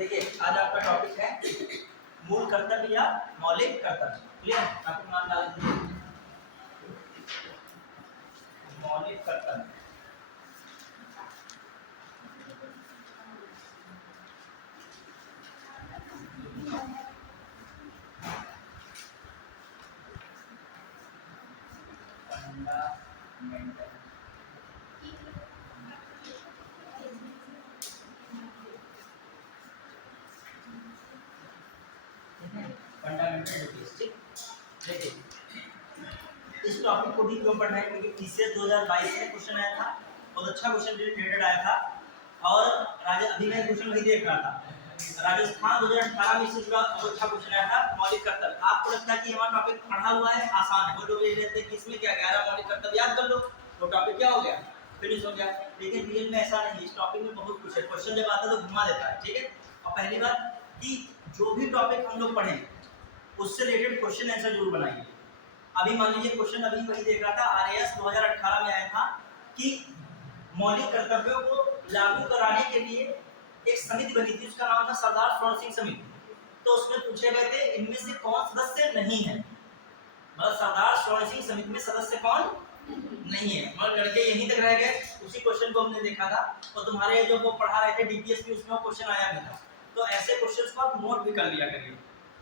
देखिए आज आपका टॉपिक है मूल कर्तव्य या मौलिक कर्तव्य। क्लियर? आपको नाम डाल दीजिए मौलिक कर्तव्य। Fundamental fundamental duties. ठीक, देखिए इस टॉपिक को भी क्यों पढ़ना है क्योंकि पीसीएस 2022 में क्वेश्चन आया था, बहुत अच्छा क्वेश्चन रिलेटेड आया था। और अभी मैं क्वेश्चन वही देख रहा था, राजस्थान 2018 में इससे जुड़ा बहुत अच्छा क्वेश्चन आया था मौलिक कर्तव्य। आपको लगता है कि हमारा टॉपिक पढ़ा हुआ है, आसान है, वो लोग ये रहते हैं कि इसमें क्या 11 मौलिक कर्तव्य याद कर लो तो टॉपिक क्या हो गया, फिनिश हो गया। लेकिन रियल में ऐसा नहीं, इस टॉपिक में बहुत कुछ है। क्वेश्चन जब आता है तो घुमा देता है। ठीक है, और पहली बात कि जो भी टॉपिक हम लोग पढ़ें उससे रिलेटेड क्वेश्चन आंसर जरूर बनाइए। अभी मान लीजिए क्वेश्चन अभी वही देख रहा था, आरएएस 2018 में आया था कि मौलिक कर्तव्यों को लागू कराने के लिए एक समिति बनी थी, उसका नाम था सरदार स्वर्ण सिंह समिति। तो उसमें पूछे गए थे इनमें से कौन सदस्य नहीं है, मतलब सरदार स्वर्ण सिंह समिति में सदस्य कौन नहीं है, मतलब लड़के यहीं तक रह गए। उसी क्वेश्चन को हमने देखा था और तुम्हारे जो वो पढ़ा रहे थे डीपीएस की उसमें क्वेश्चन आया भी था। तो ऐसे क्वेश्चंस को आप नोट भी कर लिया करिए।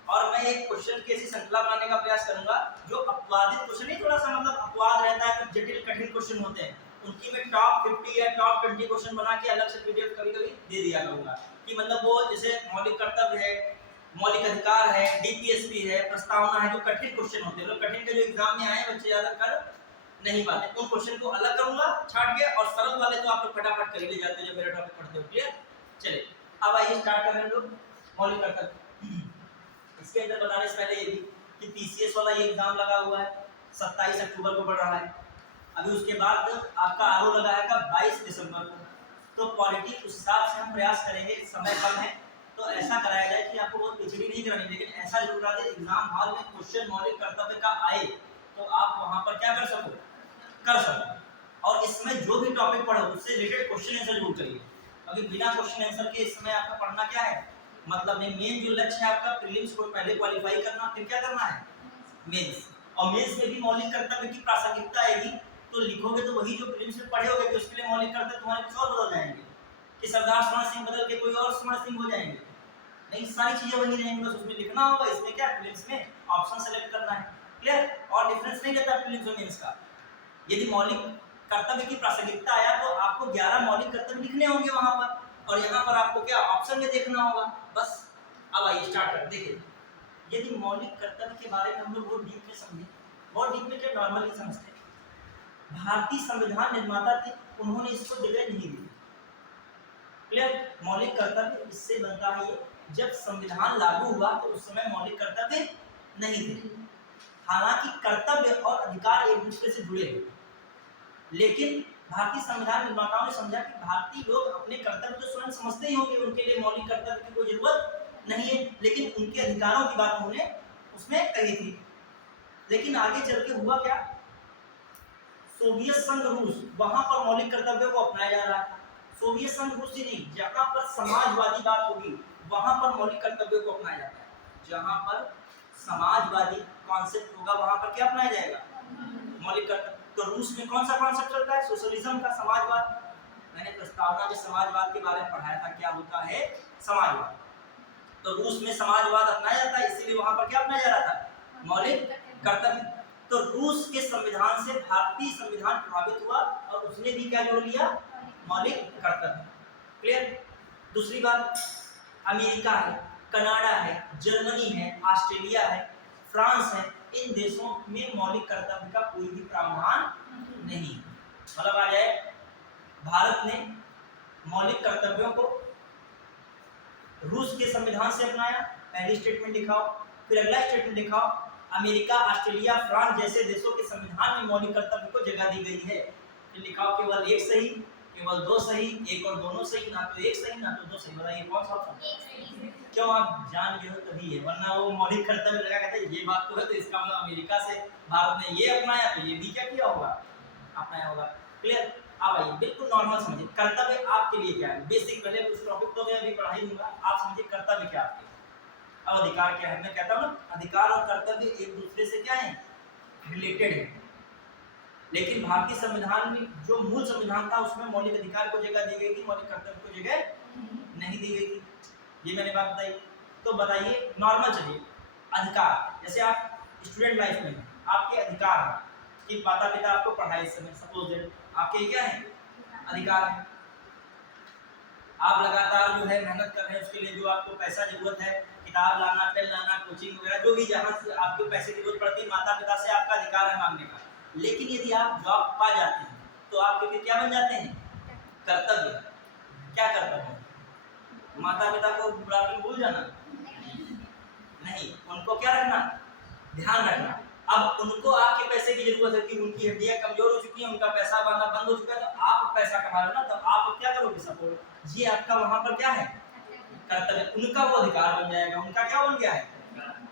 और मैं एक क्वेश्चन की ऐसी श्रृंखला बनाने का प्रयास करूंगा जो अपवादित क्वेश्चन नहीं, थोड़ा सा मतलब अपवाद रहता है, कुछ जटिल कठिन क्वेश्चन होते हैं, उनकी मैं टॉप 50 या टॉप 20 क्वेश्चन बना के अलग से पीडीएफ कभी-कभी दे दिया करूंगा कि मतलब वो जैसे मौलिक कर्तव्य है, मौलिक अधिकार है, डीपीएसपी है, प्रस्तावना है, जो कठिन क्वेश्चन होते हैं, मतलब कठिन के जो एग्जाम में आए बच्चे ज्यादा कर नहीं पाते, उन क्वेश्चन को अलग करूंगा छाट के, और सरल वाले तो आप लोग फटाफट कर ही ले जाते हो जब मेरा टॉपिक पढ़ते हो। क्लियर? चलिए अब आइए स्टार्ट करें हम लोग मौलिक कर्तव्य। इसके अंदर बताने से पहले ये भी कि पीसीएस वाला ये एग्जाम लगा हुआ है 27 अक्टूबर को पढ़ रहा है, अभी उसके बाद आपका आरओ लगा है 22 दिसंबर को। तो क्वालिटी उस हिसाब से हम प्रयास करेंगे, समय कम है तो ऐसा कराया जाए कि आपको बहुत पिछड़ी नहीं करानी, लेकिन ऐसा जरूर करा दे एग्जाम हॉल में क्वेश्चन मौलिक कर्तव्य का आए तो आप वहां पर क्या कर सको, कर सको। और इसमें जो भी टॉपिक पढ़ो उससे रिलेटेड क्वेश्चन आंसर जरूर करिए, अभी बिना क्वेश्चन आंसर के इस समय आपका पढ़ना क्या है मतलब नहीं। मेन जो लक्ष्य है आपका प्रीलिम्स को पहले क्वालिफाई करना, फिर क्या करना है मेंस, और मेंस में भी मौलिक कर्तव्य की प्रासंगिकता आएगी तो लिखोगे तो वही जो प्रीलिम्स में पढ़े होगे कि उसके लिए मौलिक कर्तव्य तुम्हारे कुछ और बदल जाएंगे कि सरदार स्वर्ण सिंह बदल के कोई और स्वर्ण सिंह हो जाएंगे, नहीं सारी चीजें वही रहेंगी, बस उसमें लिखना होगा। इसमें क्या प्रीलिम्स में ऑप्शन सेलेक्ट करना है। क्लियर? और डिफरेंस नहीं रहता प्रीलिम्स और मेंस का। यदि मौलिक कर्तव्य की प्रासंगिकता आया तो आपको 11 मौलिक कर्तव्य लिखने होंगे वहां पर, और यहाँ पर आपको क्या ऑप्शन में देखना होगा बस। अब आइए स्टार्ट करते। देखिए यदि मौलिक कर्तव्य के बारे में हम लोग बहुत डीप में समझे, बहुत डीप में क्या नॉर्मली समझते हैं, भारतीय संविधान निर्माता थे, उन्होंने इसको जगह नहीं दी। क्लियर? मौलिक कर्तव्य इससे बनता है जब संविधान लागू हुआ तो उस समय मौलिक कर्तव्य नहीं थे। हालांकि कर्तव्य और अधिकार एक दूसरे से जुड़े हैं, लेकिन भारतीय संविधान निर्माताओं ने समझा कि भारतीय लोग अपने कर्तव्य तो स्वयं समझते ही होंगे, उनके लिए मौलिक कर्तव्य की कोई जरूरत नहीं है, लेकिन उनके अधिकारों की बात उन्होंने उसमें कही थी। लेकिन आगे चल के हुआ क्या, सोवियत संघ रूस, वहां पर मौलिक कर्तव्यों को अपनाया जा रहा था। सोवियत संघ रूस ही नहीं, जहां पर समाजवादी बात होगी वहां पर मौलिक कर्तव्यों को अपनाया जाता है। जहां पर समाजवादी कॉन्सेप्ट होगा वहां पर क्या अपनाया जाएगा, मौलिक कर्तव्य। तो रूस में कौन सा कॉन्सेप्ट चलता है, सोशलिज्म का, समाजवाद। मैंने प्रस्तावना में समाजवाद के बारे में पढ़ाया था, क्या होता है समाजवाद। तो रूस में समाजवाद अपनाया जाता है, इसीलिए वहां पर क्या अपनाया जा रहा था, मौलिक कर्तव्य। तो रूस के संविधान से भारतीय संविधान प्रभावित हुआ और उसने भी क्या जोड़ लिया, मौलिक कर्तव्य। क्लियर? दूसरी बात, अमेरिका है, कनाडा है, जर्मनी है, ऑस्ट्रेलिया है, फ्रांस है, इन देशों में मौलिक कर्तव्य का कोई भी प्रावधान नहीं। मतलब आ जाए भारत ने मौलिक कर्तव्यों को रूस के संविधान से अपनाया, पहली स्टेटमेंट दिखाओ, फिर अगला स्टेटमेंट दिखाओ। अमेरिका, ऑस्ट्रेलिया, फ्रांस जैसे देशों के संविधान में मौलिक कर्तव्य को जगह दी गई है, फिर लिखाओ केवल एक सही, केवल दो सही, एक और दोनों सही, ना तो एक सही ना तो दो सही। बताइए कौन सा ऑप्शन? क्यों? आप जान गए हो तभी है, वरना वो मौलिक कर्तव्य लगा कहते ये बात तो है, तो इसका मतलब अमेरिका से भारत ने ये अपनाया तो ये भी क्या किया होगा, अपनाया होगा। क्लियर? अब आइए बिल्कुल नॉर्मल समझिए, कर्तव्य आपके लिए क्या है, बेसिक पहले उस टॉपिक को मैं अभी पढ़ाई दूंगा, आप समझिए कर्तव्य क्या आपके, अब अधिकार क्या है। मैं कहता हूँ ना अधिकार और कर्तव्य एक दूसरे से क्या है, रिलेटेड है। लेकिन भारतीय संविधान में जो मूल संविधान था उसमें मौलिक अधिकार को जगह दी गई थी, मौलिक कर्तव्य को जगह नहीं दी गई थी, ये मैंने बात बताई। तो बताइए नॉर्मल चलिए, अधिकार जैसे आप स्टूडेंट लाइफ में आपके अधिकार है कि माता पिता आपको पढ़ाए, इस समय सपोज दैट आपके क्या है अधिकार है। आप लगातार जो है मेहनत कर रहे हैं, उसके लिए जो आपको पैसा जरूरत है, किताब लाना, पेन लाना, कोचिंग वगैरह जो भी जहाँ से आपको पैसे की जरूरत पड़ती है, माता पिता से आपका अधिकार है मांगने का। लेकिन यदि आप जॉब पा जाते हैं तो आपके फिर क्या बन जाते हैं, कर्तव्य। क्या कर्तव्य है, माता पिता को बुढ़ापे भूल जाना नहीं, उनको क्या रखना, ध्यान रखना। अब उनको आपके पैसे की जरूरत है कि उनकी हड्डियां कमजोर हो चुकी हैं, उनका पैसा बनना बंद हो चुका है, तो आप पैसा कमा लो ना, तो आप क्या करोगे, सपोर्ट। ये आपका वहां पर क्या है, कर्तव्य। उनका वो अधिकार बन जाएगा, उनका क्या बन गया है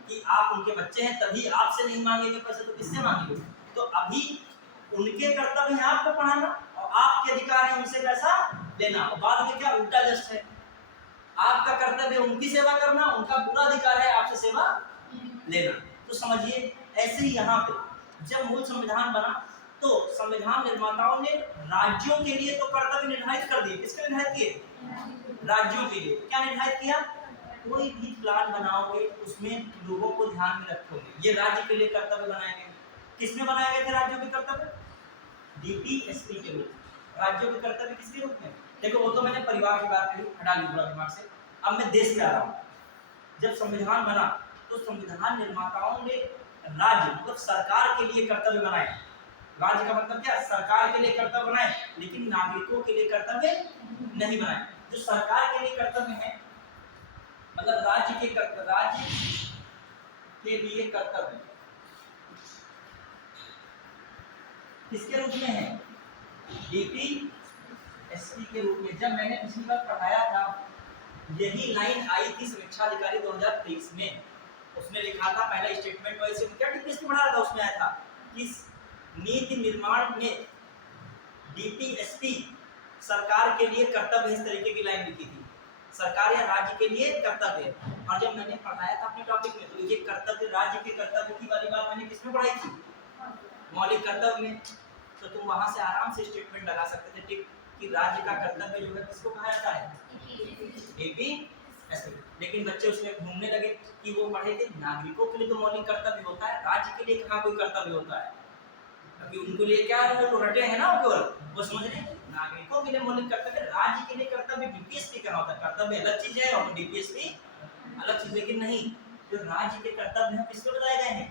कि आप उनके बच्चे हैं, तभी आपसे नहीं मांगेंगे पैसे, तो किससे मांगेंगे। तो अभी उनके कर्तव्य है आपको पढ़ाना और आपके अधिकार है उनसे पैसा लेना, और बाद में क्या उल्टा जस्ट है, आपका कर्तव्य उनकी सेवा करना, उनका पूरा अधिकार है आपसे सेवा लेना। तो समझिए ऐसे ही यहाँ पे जब मूल संविधान बना तो संविधान निर्माताओं ने राज्यों के लिए तो कर्तव्य निर्धारित कर दिए। किसके निर्धारित किए, राज्यों के लिए। क्या निर्धारित किया, कोई भी प्लान बनाओगे उसमें लोगों को ध्यान में रखोगे, ये राज्य के लिए कर्तव्य बनाए गए। किसने बनाए गए थे राज्यों के कर्तव्य, डीपीएसपी के रूप में। राज्यों के कर्तव्य किसके रूप में, देखो वो तो मैंने परिवार की बात करी, हटा ली थोड़ा दिमाग से। अब मैं देश पे आ रहा हूँ। जब संविधान बना तो संविधान निर्माताओं ने राज्य मतलब सरकार के लिए कर्तव्य बनाए। राज्य का मतलब क्या, सरकार के लिए कर्तव्य बनाए, लेकिन नागरिकों के लिए कर्तव्य नहीं बनाए। जो सरकार के लिए कर्तव्य है मतलब राज्य के लिए कर्तव्य किसके रूप में है, डीपीएसपी के रूप में। जब मैंने पिछली बार पढ़ाया था यही लाइन आई थी समीक्षा अधिकारी 2023 में, उसमें लिखा था पहला स्टेटमेंट वाइज से क्या डीपीएसपी पढ़ा रहा था, उसमें आया था कि नीति निर्माण में डीपीएसपी सरकार के लिए कर्तव्य, इस तरीके की लाइन लिखी थी, सरकार या राज्य के लिए कर्तव्य। और जब मैंने पढ़ाया था अपने टॉपिक में तो ये कर्तव्य राज्य के कर्तव्य की वाली बात मैंने किसमें पढ़ाई थी, मौलिक कर्तव्य में। तो तुम वहां से आराम से स्टेटमेंट लगा सकते थे ठीक कि राज्य का कर्तव्य जो है किसको कहा जाता है, डीपीएसपी। लेकिन बच्चे उसमें घूमने लगे कि वो पढ़े थे नागरिकों के लिए तो मौलिक कर्तव्य होता है, राज्य के लिए कहाँ कोई कर्तव्य होता है। अभी उनको लिए क्या है, वो रटे हैं ना केवल, वो समझ रहे हैं नागरिकों के लिए मौलिक कर्तव्य, राज्य के लिए कर्तव्य डीपीएसपी का होता है। कर्तव्य अलग चीज है और डीपीएसपी अलग चीज। लेकिन नहीं, जो राज्य के कर्तव्य हैं किसको बताए गए हैं,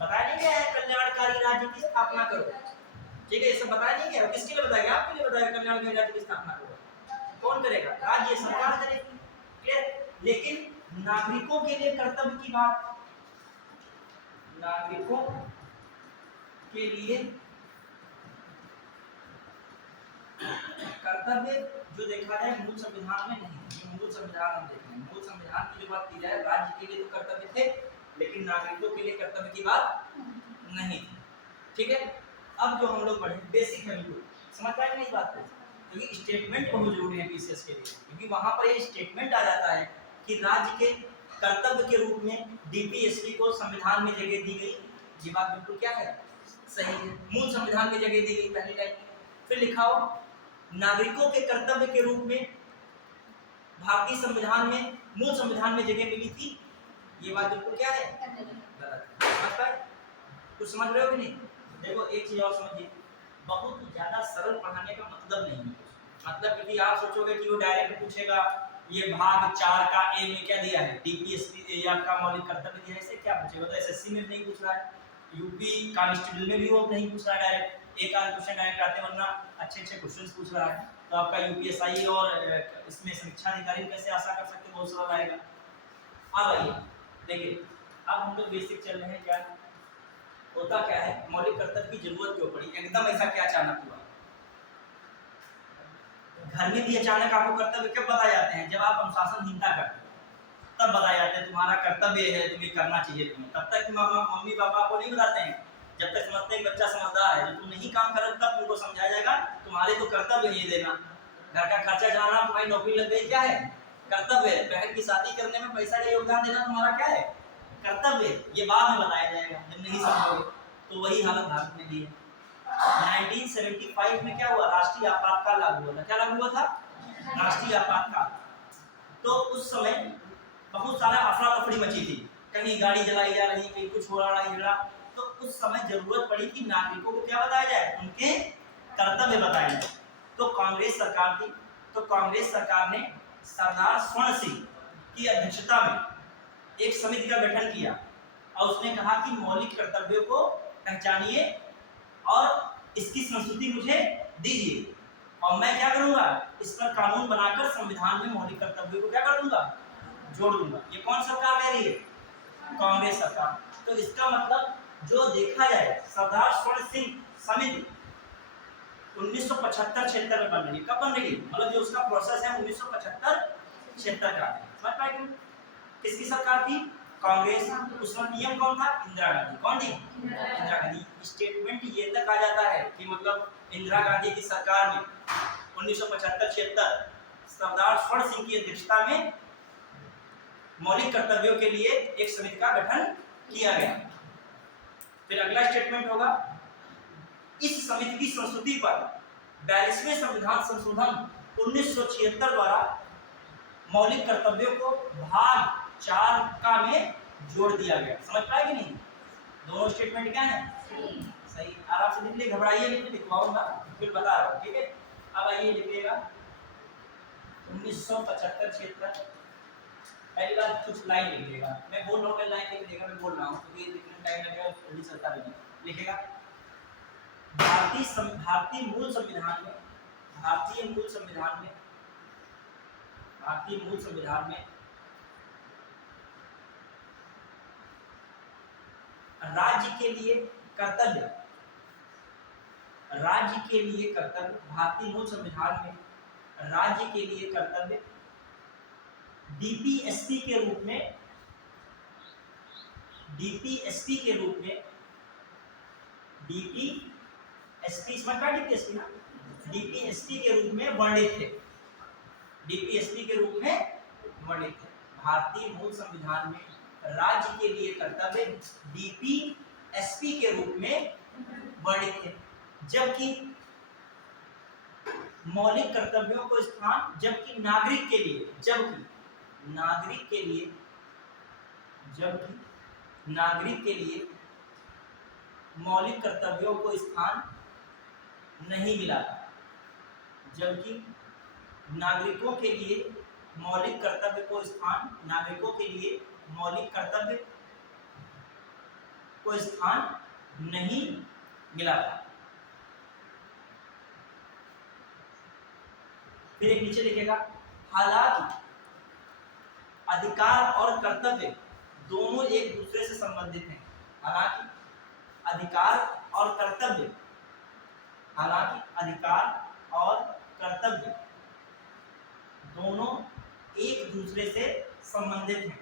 बताया नहीं गया है कल्याणकारी राज्य की स्थापना करो, ठीक है, ये सब बताया नहीं गया। किसके लिए बताया गया, आपके लिए बताया, कल्याणकारी राज्य की स्थापना करो। कौन करेगा, राज्य सरकार करेगी, क्लियर। लेकिन नागरिकों के लिए कर्तव्य की बात, नागरिकों के लिए कर्तव्य जो देखा जाए मूल संविधान में नहीं। मूल संविधान हम देख रहे हैं, मूल संविधान की जो बात की जाए राज्य के लिए तो कर्तव्य थे लेकिन नागरिकों के लिए कर्तव्य की बात नहीं थी, ठीक है। अब जो हम लोग पढ़े बेसिक है, बिल्कुल समझ पाए नहीं इस बात को, क्योंकि स्टेटमेंट बहुत जरूरी है पीसीएस के लिए, क्योंकि वहां पर ये स्टेटमेंट आ जाता है कि राज्य के कर्तव्य के रूप में डीपीएसपी को संविधान में जगह दी गई। ये बात बिल्कुल क्या है, सही है, मूल संविधान में जगह दी गई पहली लाइन। फिर लिखा हो नागरिकों के कर्तव्य के रूप में भारतीय संविधान में मूल संविधान में जगह मिली थी। ये बात बिल्कुल क्या है, गलत। समझ पाए, कुछ समझ रहे हो कि नहीं। देखो एक चीज और समझिए, बहुत ज्यादा सरल पढ़ाने का मतलब नहीं है, मतलब क्योंकि आप सोचोगे कि वो डायरेक्ट पूछेगा ये भाग 4 का ए में क्या दिया है, डीपीएसपी या का मौलिक कर्तव्य दिया है, ऐसे क्या पूछेगा। तो एसएससी में नहीं पूछ रहा है, यूपी कांस्टेबल में भी वो नहीं पूछ रहा है डायरेक्ट, एक आध क्वेश्चन डायरेक्ट आते, वरना अच्छे अच्छे क्वेश्चंस पूछ रहा है। तो आपका यूपीएसआई और इसमें समीक्षा अधिकारी कैसे आशा कर सकते, बहुत सरल आएगा। अब आइए देखिए, अब हम लोग बेसिक चल रहे हैं, क्या होता क्या है, मौलिक कर्तव्य की जरूरत क्यों पड़ी, एकदम ऐसा क्या अचानक हुआ। घर में भी अचानक आपको कर्तव्य कब बताए जाते हैं, जब आप अनुशासनहीनता करते हो तब बताए जाते हैं तुम्हारा कर्तव्य है, तुम्हें करना चाहिए तुम्हें। तब तक मम्मी पापा को नहीं बताते हैं जब तक समझते हैं बच्चा समझदार है, जब तुम नहीं काम कर तब तुमको समझाया जाएगा तुम्हारे तो कर्तव्य है ये देना, घर का खर्चा चलाना, तुम्हारी नौकरी लग गई क्या है कर्तव्य है, बहन की शादी करने में पैसा का योगदान देना तुम्हारा क्या है कर्तव्य है। ये बाद में बताया जाएगा जब नहीं समझोगे। तो वही हालत भारत में भी है। 1975 में क्या हुआ, राष्ट्रीय आपातकाल लागू हुआ था। क्या लागू हुआ था, राष्ट्रीय आपातकाल। तो उस समय बहुत सारा अफरा तफरी मची थी, कहीं गाड़ी जलाई जा रही, कहीं कुछ हो रहा झगड़ा। तो उस समय जरूरत पड़ी कि नागरिकों को क्या बताया जाए, उनके कर्तव्य बताए जाए। तो कांग्रेस सरकार थी, तो कांग्रेस सरकार ने सरदार स्वर्ण सिंह की अध्यक्षता में एक समिति का गठन किया और उसने कहा कि मौलिक कर्तव्यों को पहचानिए और इसकी संस्कृति मुझे दीजिए और मैं क्या करूंगा, इस पर कानून बनाकर संविधान में मौलिक कर्तव्यों को क्या कर दूंगा, जोड़ दूंगा। ये कौन सरकार कह रही है, कांग्रेस सरकार। तो इसका मतलब जो देखा जाए सरदार स्वर्ण सिंह समिति 1975-76 में बन रही। कब बन रही, मतलब जो उसका प्रोसेस है 1975-76 का। समझ पाए कि किसकी सरकार थी, कांग्रेस। उसका नियम कौन था, इंदिरा गांधी। कौन थी, इंदिरा गांधी। स्टेटमेंट ये तक आ जाता है कि मतलब इंदिरा गांधी की सरकार में 1975-76 सरदार स्वर्ण सिंह की अध्यक्षता में मौलिक कर्तव्यों के लिए एक समिति का गठन किया गया। फिर अगला स्टेटमेंट होगा, इस समिति की संस्तुति पर 42वें संविधान संशोधन 1976 द्वारा मौलिक कर्तव्यों को भाग 4 का में जोड़ दिया गया। समझ पाए कि नहीं, दोनों स्टेटमेंट क्या है, सही। आराम से लिख ले, घबराइए नहीं, तो लिखवाऊंगा फिर बता रहा हूँ, ठीक है। अब आइए लिखिएगा 1975-76। पहली बार कुछ लाइन लिखिएगा, मैं बोल रहा हूँ लाइन लिख देगा, मैं बोल रहा हूँ क्योंकि तो लिखने में टाइम लगेगा, जल्दी चलता भी नहीं। लिखेगा भारतीय मूल संविधान में राज्य के लिए कर्तव्य, भारतीय मूल संविधान में राज्य के लिए कर्तव्य डीपीएसपी के रूप में डीपीएसपी के रूप में वर्णित थे। भारतीय मूल संविधान में राज्य के लिए कर्तव्य डीपीएसपी के रूप में वर्णित थे, जबकि मौलिक कर्तव्यों को स्थान, जबकि नागरिक के लिए मौलिक कर्तव्यों को स्थान नहीं मिला था। जबकि नागरिकों के लिए मौलिक कर्तव्य को स्थान नहीं मिला था। फिर एक नीचे लिखेगा, हालांकि अधिकार और कर्तव्य दोनों एक दूसरे से संबंधित हैं। हालांकि अधिकार और कर्तव्य दोनों एक दूसरे से संबंधित हैं।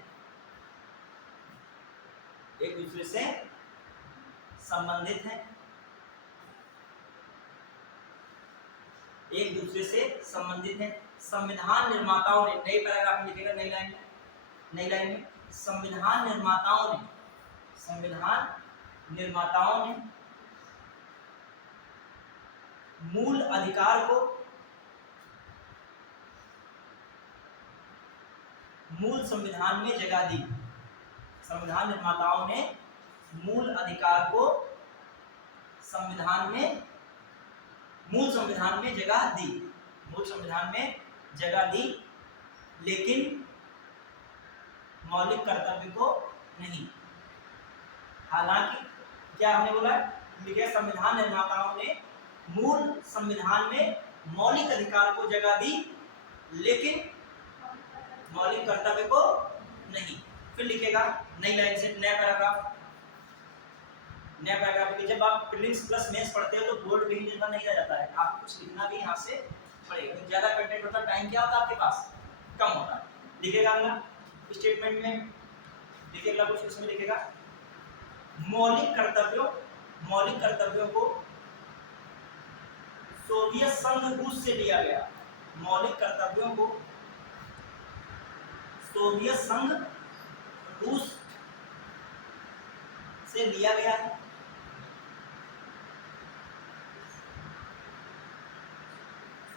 संविधान निर्माताओं ने, नई पैराग्राफ में लिखेगा, नई लाइन में संविधान निर्माताओं ने मूल अधिकार को मूल संविधान में जगह दी। संविधान निर्माताओं ने मूल अधिकार को मूल संविधान में जगह दी, लेकिन मौलिक कर्तव्य को नहीं। हालांकि क्या हमने बोला, संविधान निर्माताओं ने मूल संविधान में मौलिक अधिकार को जगह दी, लेकिन मौलिक कर्तव्य को नहीं। फिर लिखेगा नई लाइन से, नया पैराग्राफ के। जब आप प्रीलिम्स प्लस मेंस पढ़ते हो तो बोर्ड पे ही निर्भर नहीं रह जाता है, आपको कुछ लिखना भी यहाँ से पड़ेगा। ज्यादा कंटेंट होता, टाइम क्या होता है आपके पास, कम होता है। लिखेगा अगला स्टेटमेंट में, लिखेगा कुछ उसमें लिखेगा, मौलिक कर्तव्यों मौलिक कर्तव्यों को सोवियत संघ रूस से लिया गया। मौलिक कर्तव्यों को सोवियत संघ रूस से लिया गया है।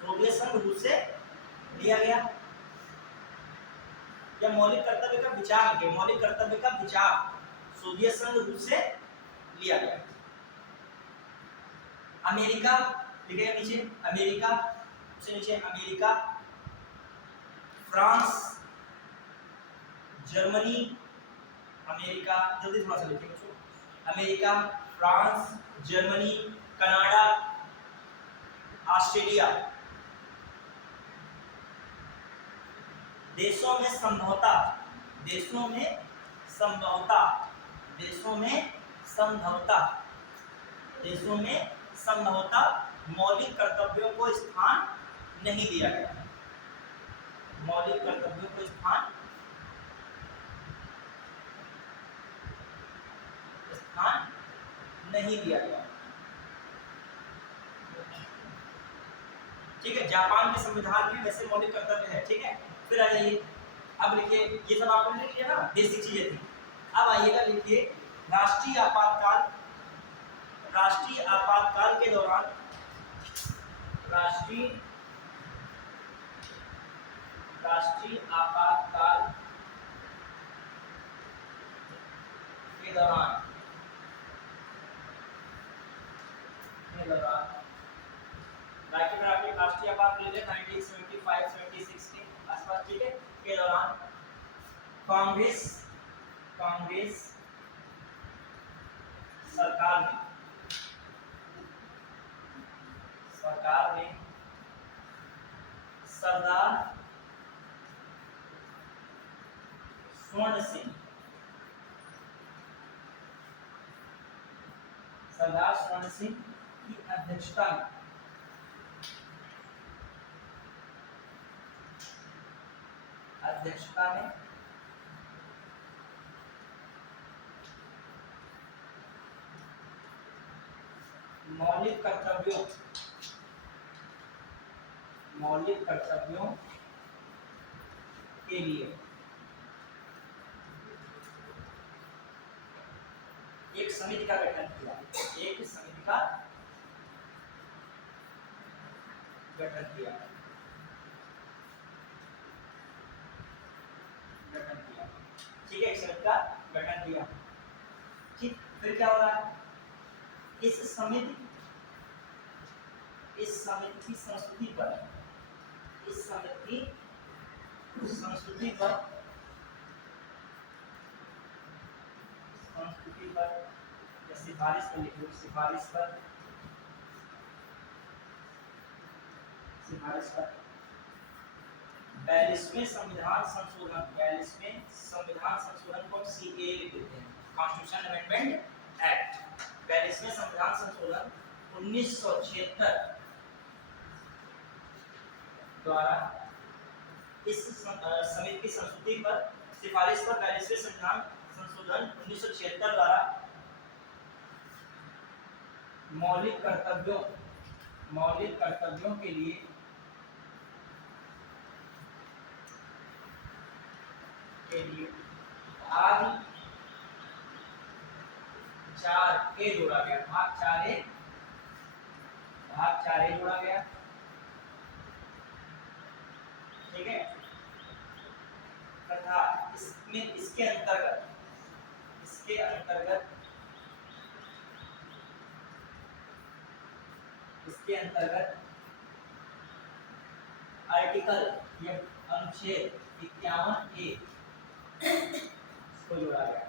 सोवियत संघ रूस से लिया गया। या मौलिक कर्तव्य का विचार है, मौलिक कर्तव्य का विचार सोवियत संघ रूस से लिया गया। अमेरिका लिखेगा नीचे, अमेरिका से नीचे अमेरिका, फ्रांस, जर्मनी, अमेरिका, जल्दी थोड़ा सा लिखिए बच्चों, America, France, Germany, Canada, Australia देशों में संभवतः मौलिक कर्तव्यों को स्थान नहीं दिया गया। मौलिक कर्तव्यों को स्थान नहीं दिया गया। ठीक है, जापान के संविधान में वैसे मौलिक कर्तव्य है। ठीक है, फिर आ जाइए, अब लिखिए, ये सब आपने लिख लिया ना, बेसिक चीजें थी। अब आइएगा, लिखिए राष्ट्रीय आपातकाल के दौरान राष्ट्रीय आपातकाल के दौरान राष्ट्रीय आपातकाल 1975-76 के आसपास, ठीक है, के दौरान कांग्रेस सरकार ने सरदार स्वर्ण सिंह की अध्यक्षता में मौलिक कर्तव्यों के लिए एक समिति का गठन किया। ठीक है, एक समिति का गठन किया। ठीक, फिर क्या हो रहा है, इस समिति की संस्कृति पर या सिफारिश पर लिखो, सिफारिश पर 42वें संविधान संशोधन को सीए लिख देते हैं, कॉन्स्टिट्यूशन अमेंडमेंट एक्ट। 42वें संविधान संशोधन 1976 द्वारा इस समिति की संस्कृति पर सिफारिश पर 42वें संविधान संशोधन 1976 द्वारा मौलिक कर्तव्यों के लिए भाग 4A जोड़ा गया, भाग 4A जोड़ा गया। ठीक है, तथा इसके अंतर्गत आर्टिकल या अनुच्छेद 51A को जोड़ा गया,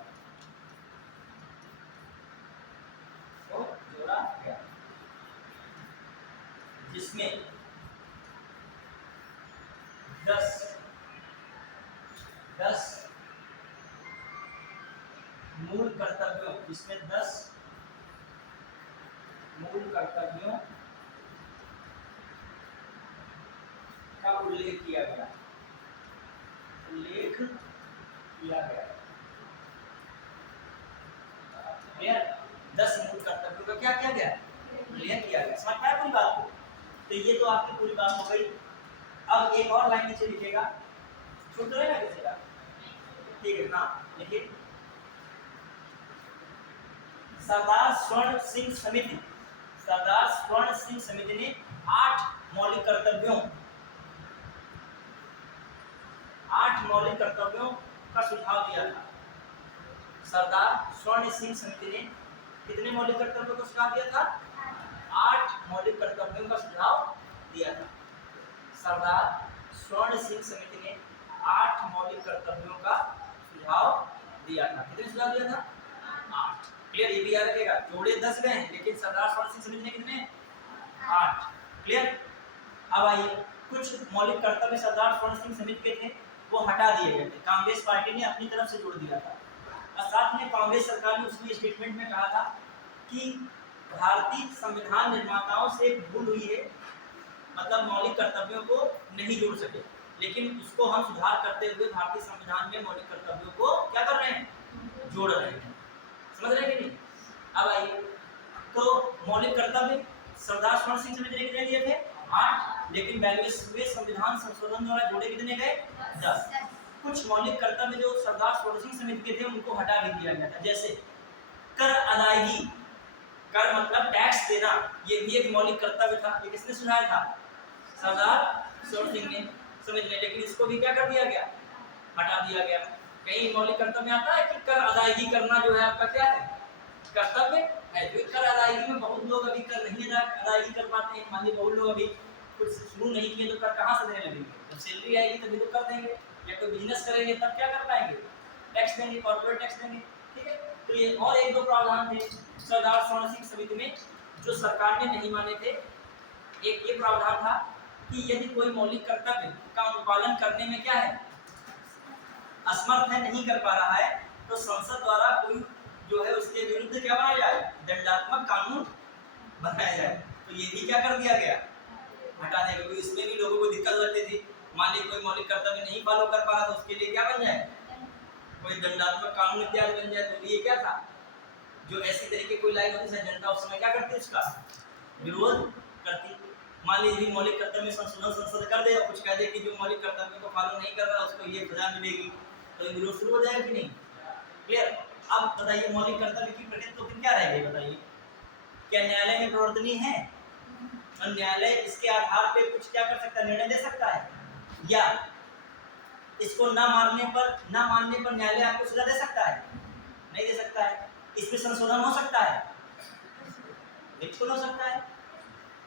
जिसमें 10 मूल कर्तव्यों का उल्लेख किया गया। 10 मूल कर्तव्यों का तो ये तो आपकी पूरी बात हो गई। अब एक और लाइन नीचे लिखेगा, छूट तो रहेगा किसी का, ठीक है ना, लिखिए सरदार स्वर्ण सिंह समिति, सरदार स्वर्ण सिंह समिति ने 8 मौलिक कर्तव्यों का सुझाव दिया था। सरदार स्वर्ण सिंह समिति ने कितने मौलिक कर्तव्यों का सुझाव दिया था? 8 मौलिक कर्तव्यों का सुझाव दिया था। सरदार स्वर्ण सिंह समिति ने 8 मौलिक कर्तव्यों का सुझाव दिया था। कितने सुझाव दिया था? 8। क्लियर? ये भी याद रखेगा, जोड़े 10 गए हैं लेकिन सरदार स्वर्ण सिंह समिति ने कितने? 8। क्लियर? अब आइए, कुछ मौलिक कर्तव्य सरदार स्वर्ण सिंह समिति के थे वो हटा दिए गए थे, कांग्रेस पार्टी ने अपनी तरफ से जोड़ दिया था। और साथ में कांग्रेस सरकार ने उसमें स्टेटमेंट में कहा था कि भारतीय संविधान निर्माताओं से भूल हुई है, मतलब मौलिक कर्तव्यों को नहीं जोड़ सके, लेकिन उसको हम सुधार करते हुए भारतीय संविधान में मौलिक कर्तव्यों को क्या कर रहे हैं? जोड़ रहे हैं। समझ रहे हैं कि नहीं? अब आइए, तो मौलिक कर्तव्य सरदार स्वर्ण सिंह समिति ने कितने दिए थे? 8, लेकिन 42वें संविधान संशोधन द्वारा जोड़े कितने गए? 10। कुछ मौलिक कर्तव्य जो सरदार स्वर्ण सिंह समिति के थे उनको हटा भी दिया गया था, जैसे कर अदायगी, कर मतलब टैक्स देना, ये भी एक मौलिक कर्तव्य था। ये किसने सुझाया था? सरदार स्वर्ण सिंह समिति ने, लेकिन इसको भी क्या कर दिया गया? हटा दिया गया। कहीं मौलिक कर्तव्य में आता है कि कर अदायगी करना जो है आपका क्या है? कर्तव्य है। जो कर अदायगी में बहुत लोग अभी कर नहीं अदायगी कर पाते हैं। मान लीजिए बहुत लोग अभी कुछ शुरू नहीं किए तो कर कहाँ से देने लगेंगे? जब सैलरी आएगी तभी तो कर देंगे, या कोई बिजनेस करेंगे तब क्या कर पाएंगे? टैक्स देंगे, कॉर्पोरेट टैक्स देंगे। ठीक है, तो ये और एक दो प्रावधान थे सरदार स्वर्ण सिंह समिति में जो सरकार ने नहीं माने थे। एक ये प्रावधान था कि यदि कोई मौलिक कर्तव्य का अनुपालन करने में क्या है? असमर्थ है, नहीं कर पा रहा है, तो संसद द्वारा कोई जो है उसके विरुद्ध क्या बनाया जाए? दंडात्मक कानून बनाया जाए। तो ये भी क्या कर दिया गया? हटा दिया, क्योंकि इसमें भी लोगों को दिक्कत लगती थी। मान लीजिए कोई मौलिक कर्तव्य नहीं फॉलो कर पा रहा तो उसके लिए क्या बन जाए? कोई दंडात्मक कानून इत्यादि बन जाए। तो ये क्या था? जो ऐसी तरीके कोई लाइन होती है, जनता उस समय क्या करती? उसका विरोध करती। मान लीजिए मौलिक कर्तव्य में संशोधन संसद कर दे और कुछ कह दे कि जो मौलिक कर्तव्य को फॉलो नहीं कर रहा उसको ये सजा मिलेगी, तो ये विरोध शुरू हो जाएगा कि नहीं? क्लियर? अब बताइए मौलिक कर्तव्य की प्रकृति तो फिर क्या रहेगी? बताइए, क्या न्यायालय में प्रवर्तनीय है? और न्यायालय इसके आधार पे कुछ क्या कर सकता है? निर्णय दे सकता है, या इसको न मानने पर न्यायालय आपको सजा दे सकता है? नहीं दे सकता है। इसमें संशोधन हो सकता है? बिल्कुल हो सकता है।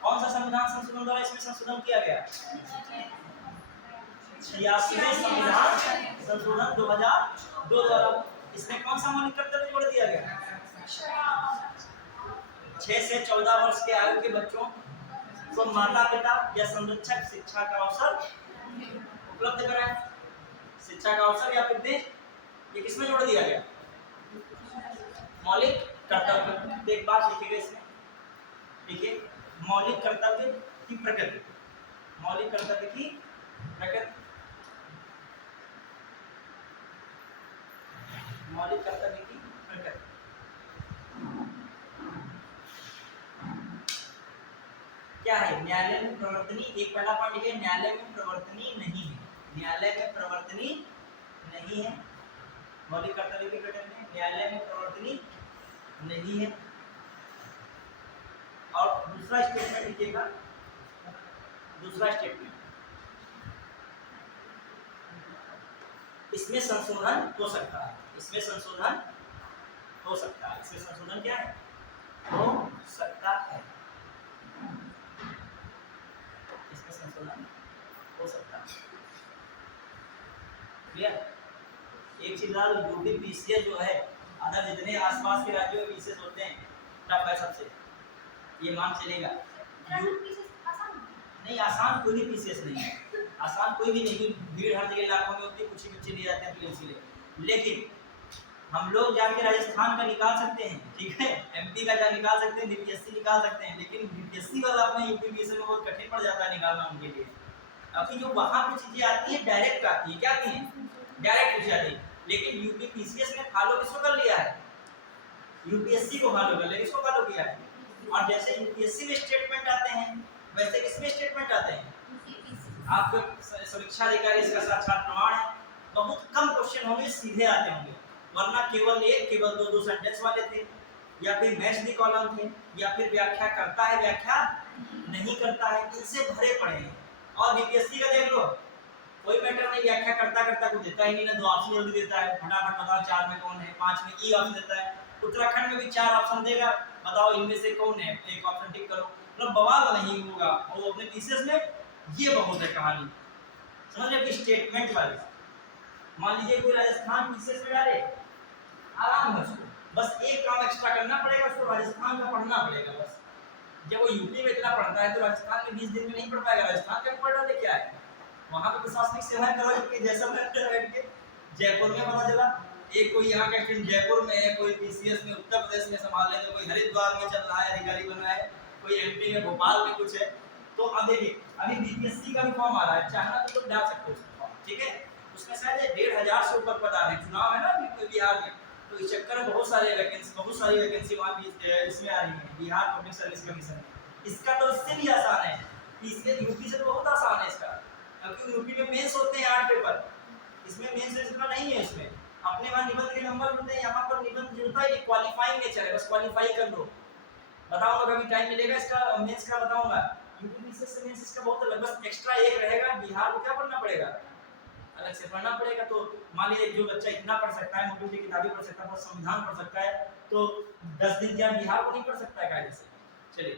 कौन सा संविधान संशोधन द्वारा इसमें संशोधन किया गया? 86वें संविधान संशोधन 2002 द्वारा। इसमें कौन सा मौलिक कर्तव्य जोड़ दिया गया? 6 से 14 वर्ष के आयु के बच्चों को माता पिता या संरक्षक शिक्षा का अवसर उपलब्ध कराएं। शिक्षा का अवसर या फिर दे, ये किसमें जोड़ दिया गया? मौलिक कर्तव्य। एक बात लिखिएगा इसमें, देखिए मौलिक कर्तव्य की प्रकृति, मौलिक कर्तव्य की प्रकृति, मौलिक कर्तव्य की प्रकृति। क्या है? न्यायालय में प्रवर्तनीय, एक पहला पॉइंट लिखिए, न्यायालय में प्रवर्तनीय नहीं है। न्यायालय में प्रवर्तनीय नहीं है। मौलिक कर्तव्य की प्रकृति में न्यायालय में प्रवर्तनीय नहीं है। और दूसरा स्टेटमेंट लिखिएगा, दूसरा स्टेटमेंट, इसमें संशोधन हो सकता है। इसमें संशोधन हो सकता है। इसमें संशोधन क्या है? हो सकता है। इसमें संशोधन हो सकता है। क्लियर? एक चीज याद, यूपी पीसीएस जो है अदर जितने आसपास के राज्यों में पीसीएस होते हैं टफ है सबसे, ये मान चलेगा। नहीं, आसान कोई भी पीसीएस नहीं है, आसान कोई भी नहीं। भीड़ हर जगह लाखों में होती है, कुछ ही बच्चे ले जाते हैं प्रीलिम्स के। लेकिन हम लोग जाके राजस्थान का निकाल सकते हैं, ठीक है, एमपी का जा निकाल सकते हैं, बीपीएससी निकाल सकते हैं, लेकिन बीपीएससी वाला अपने यूपी पीसीएस में बहुत कठिन पड़ जाता है निकालना उनके लिए। अभी जो वहाँ पे चीजें आती है डायरेक्ट आती है, क्या आती है? डायरेक्ट पूछ जाती है। लेकिन यूपी पीसीएस ने फॉलो किसको कर लिया है? यूपीएससी को फॉलो कर लिया। किसको फॉलो किया है? और जैसे यूपीएससी में स्टेटमेंट आते हैं वैसे किसमें स्टेटमेंट आते हैं? आपके समीक्षा अधिकारी इसका साक्षात प्रमाण है। बहुत कम क्वेश्चन होंगे सीधे आते होंगे, वरना केवल दो सेंटेंस वाले थे, या फिर मैच दी कॉलम थे, या फिर व्याख्या करता है व्याख्या नहीं करता है, इनसे भरे पड़े हैं। और बीपीएससी का देख लो, कोई मैटर नहीं, व्याख्या करता करता कुछ देता ही नहीं ना, दो ऑप्शन जल्दी देता है, फटाफट बताओ 4 में कौन है, 5 में ई ऑप्शन देता है। उत्तराखंड में भी 4 ऑप्शन देगा, बताओ इनमें से कौन है, एक ऑप्शन टिक करो, मतलब बवाल नहीं होगा। और वो अपने थीसिस में ये बहुत है कहानी, समझ रहे कि स्टेटमेंट वाली। मान लीजिए कोई राजस्थान थीसिस में डाले, आराम है उसको, बस एक काम एक्स्ट्रा करना पड़ेगा, उसको राजस्थान का पढ़ना पड़ेगा बस। जब वो यूपी में इतना पढ़ता है तो राजस्थान में 20 दिन में नहीं पढ़ पाएगा। राजस्थान का पढ़ रहा क्या है, वहां पे प्रशासनिक सेवाएं करो, जबकि जैसलमेर बैठ के जयपुर में पता चला एक कोई यहाँ का टीम जयपुर में है, कोई पीसीएस में उत्तर प्रदेश में संभाल लेंगे, कोई हरिद्वार में चल रहा है अधिकारी बना है, कोई एमपी में भोपाल में कुछ है। तो अब देखिए अभी बीपीएससी का भी फॉर्म आ रहा है, चाहना तो तुम डाल सकते हो, ठीक है। उसमें शायद 1500 से ऊपर पद आ रहे हैं, चुनाव है ना बिहार में, तो इस चक्कर में बहुत सारी वैकेंसी वहाँ इसमें आ रही है, बिहार पब्लिक सर्विस कमीशन में। इसका तो इससे भी आसान है, इसके यूपी से तो बहुत आसान है इसका, क्योंकि यूपी में मेंस होते हैं 8 पेपर, इसमें मेंस इतना नहीं है। इसमें अपने वहाँ निबंध के नंबर होते हैं, यहाँ पर निबंध जुड़ता है, क्वालिफाइंग नेचर है, बस क्वालिफाई कर लो। बताऊंगा कभी टाइम मिलेगा इसका मेंस का बताऊंगा। यूपी से मेंस इसका बहुत अलग, बस एक्स्ट्रा एक रहेगा, बिहार को क्या पढ़ना पड़ेगा, अलग से पढ़ना पड़ेगा। तो मान लीजिए जो बच्चा इतना पढ़ सकता है, मोटी किताबें पढ़ सकता है, संविधान पढ़ सकता है, तो 10 दिन क्या बिहार को नहीं पढ़ सकता है कायदे से। चलिए,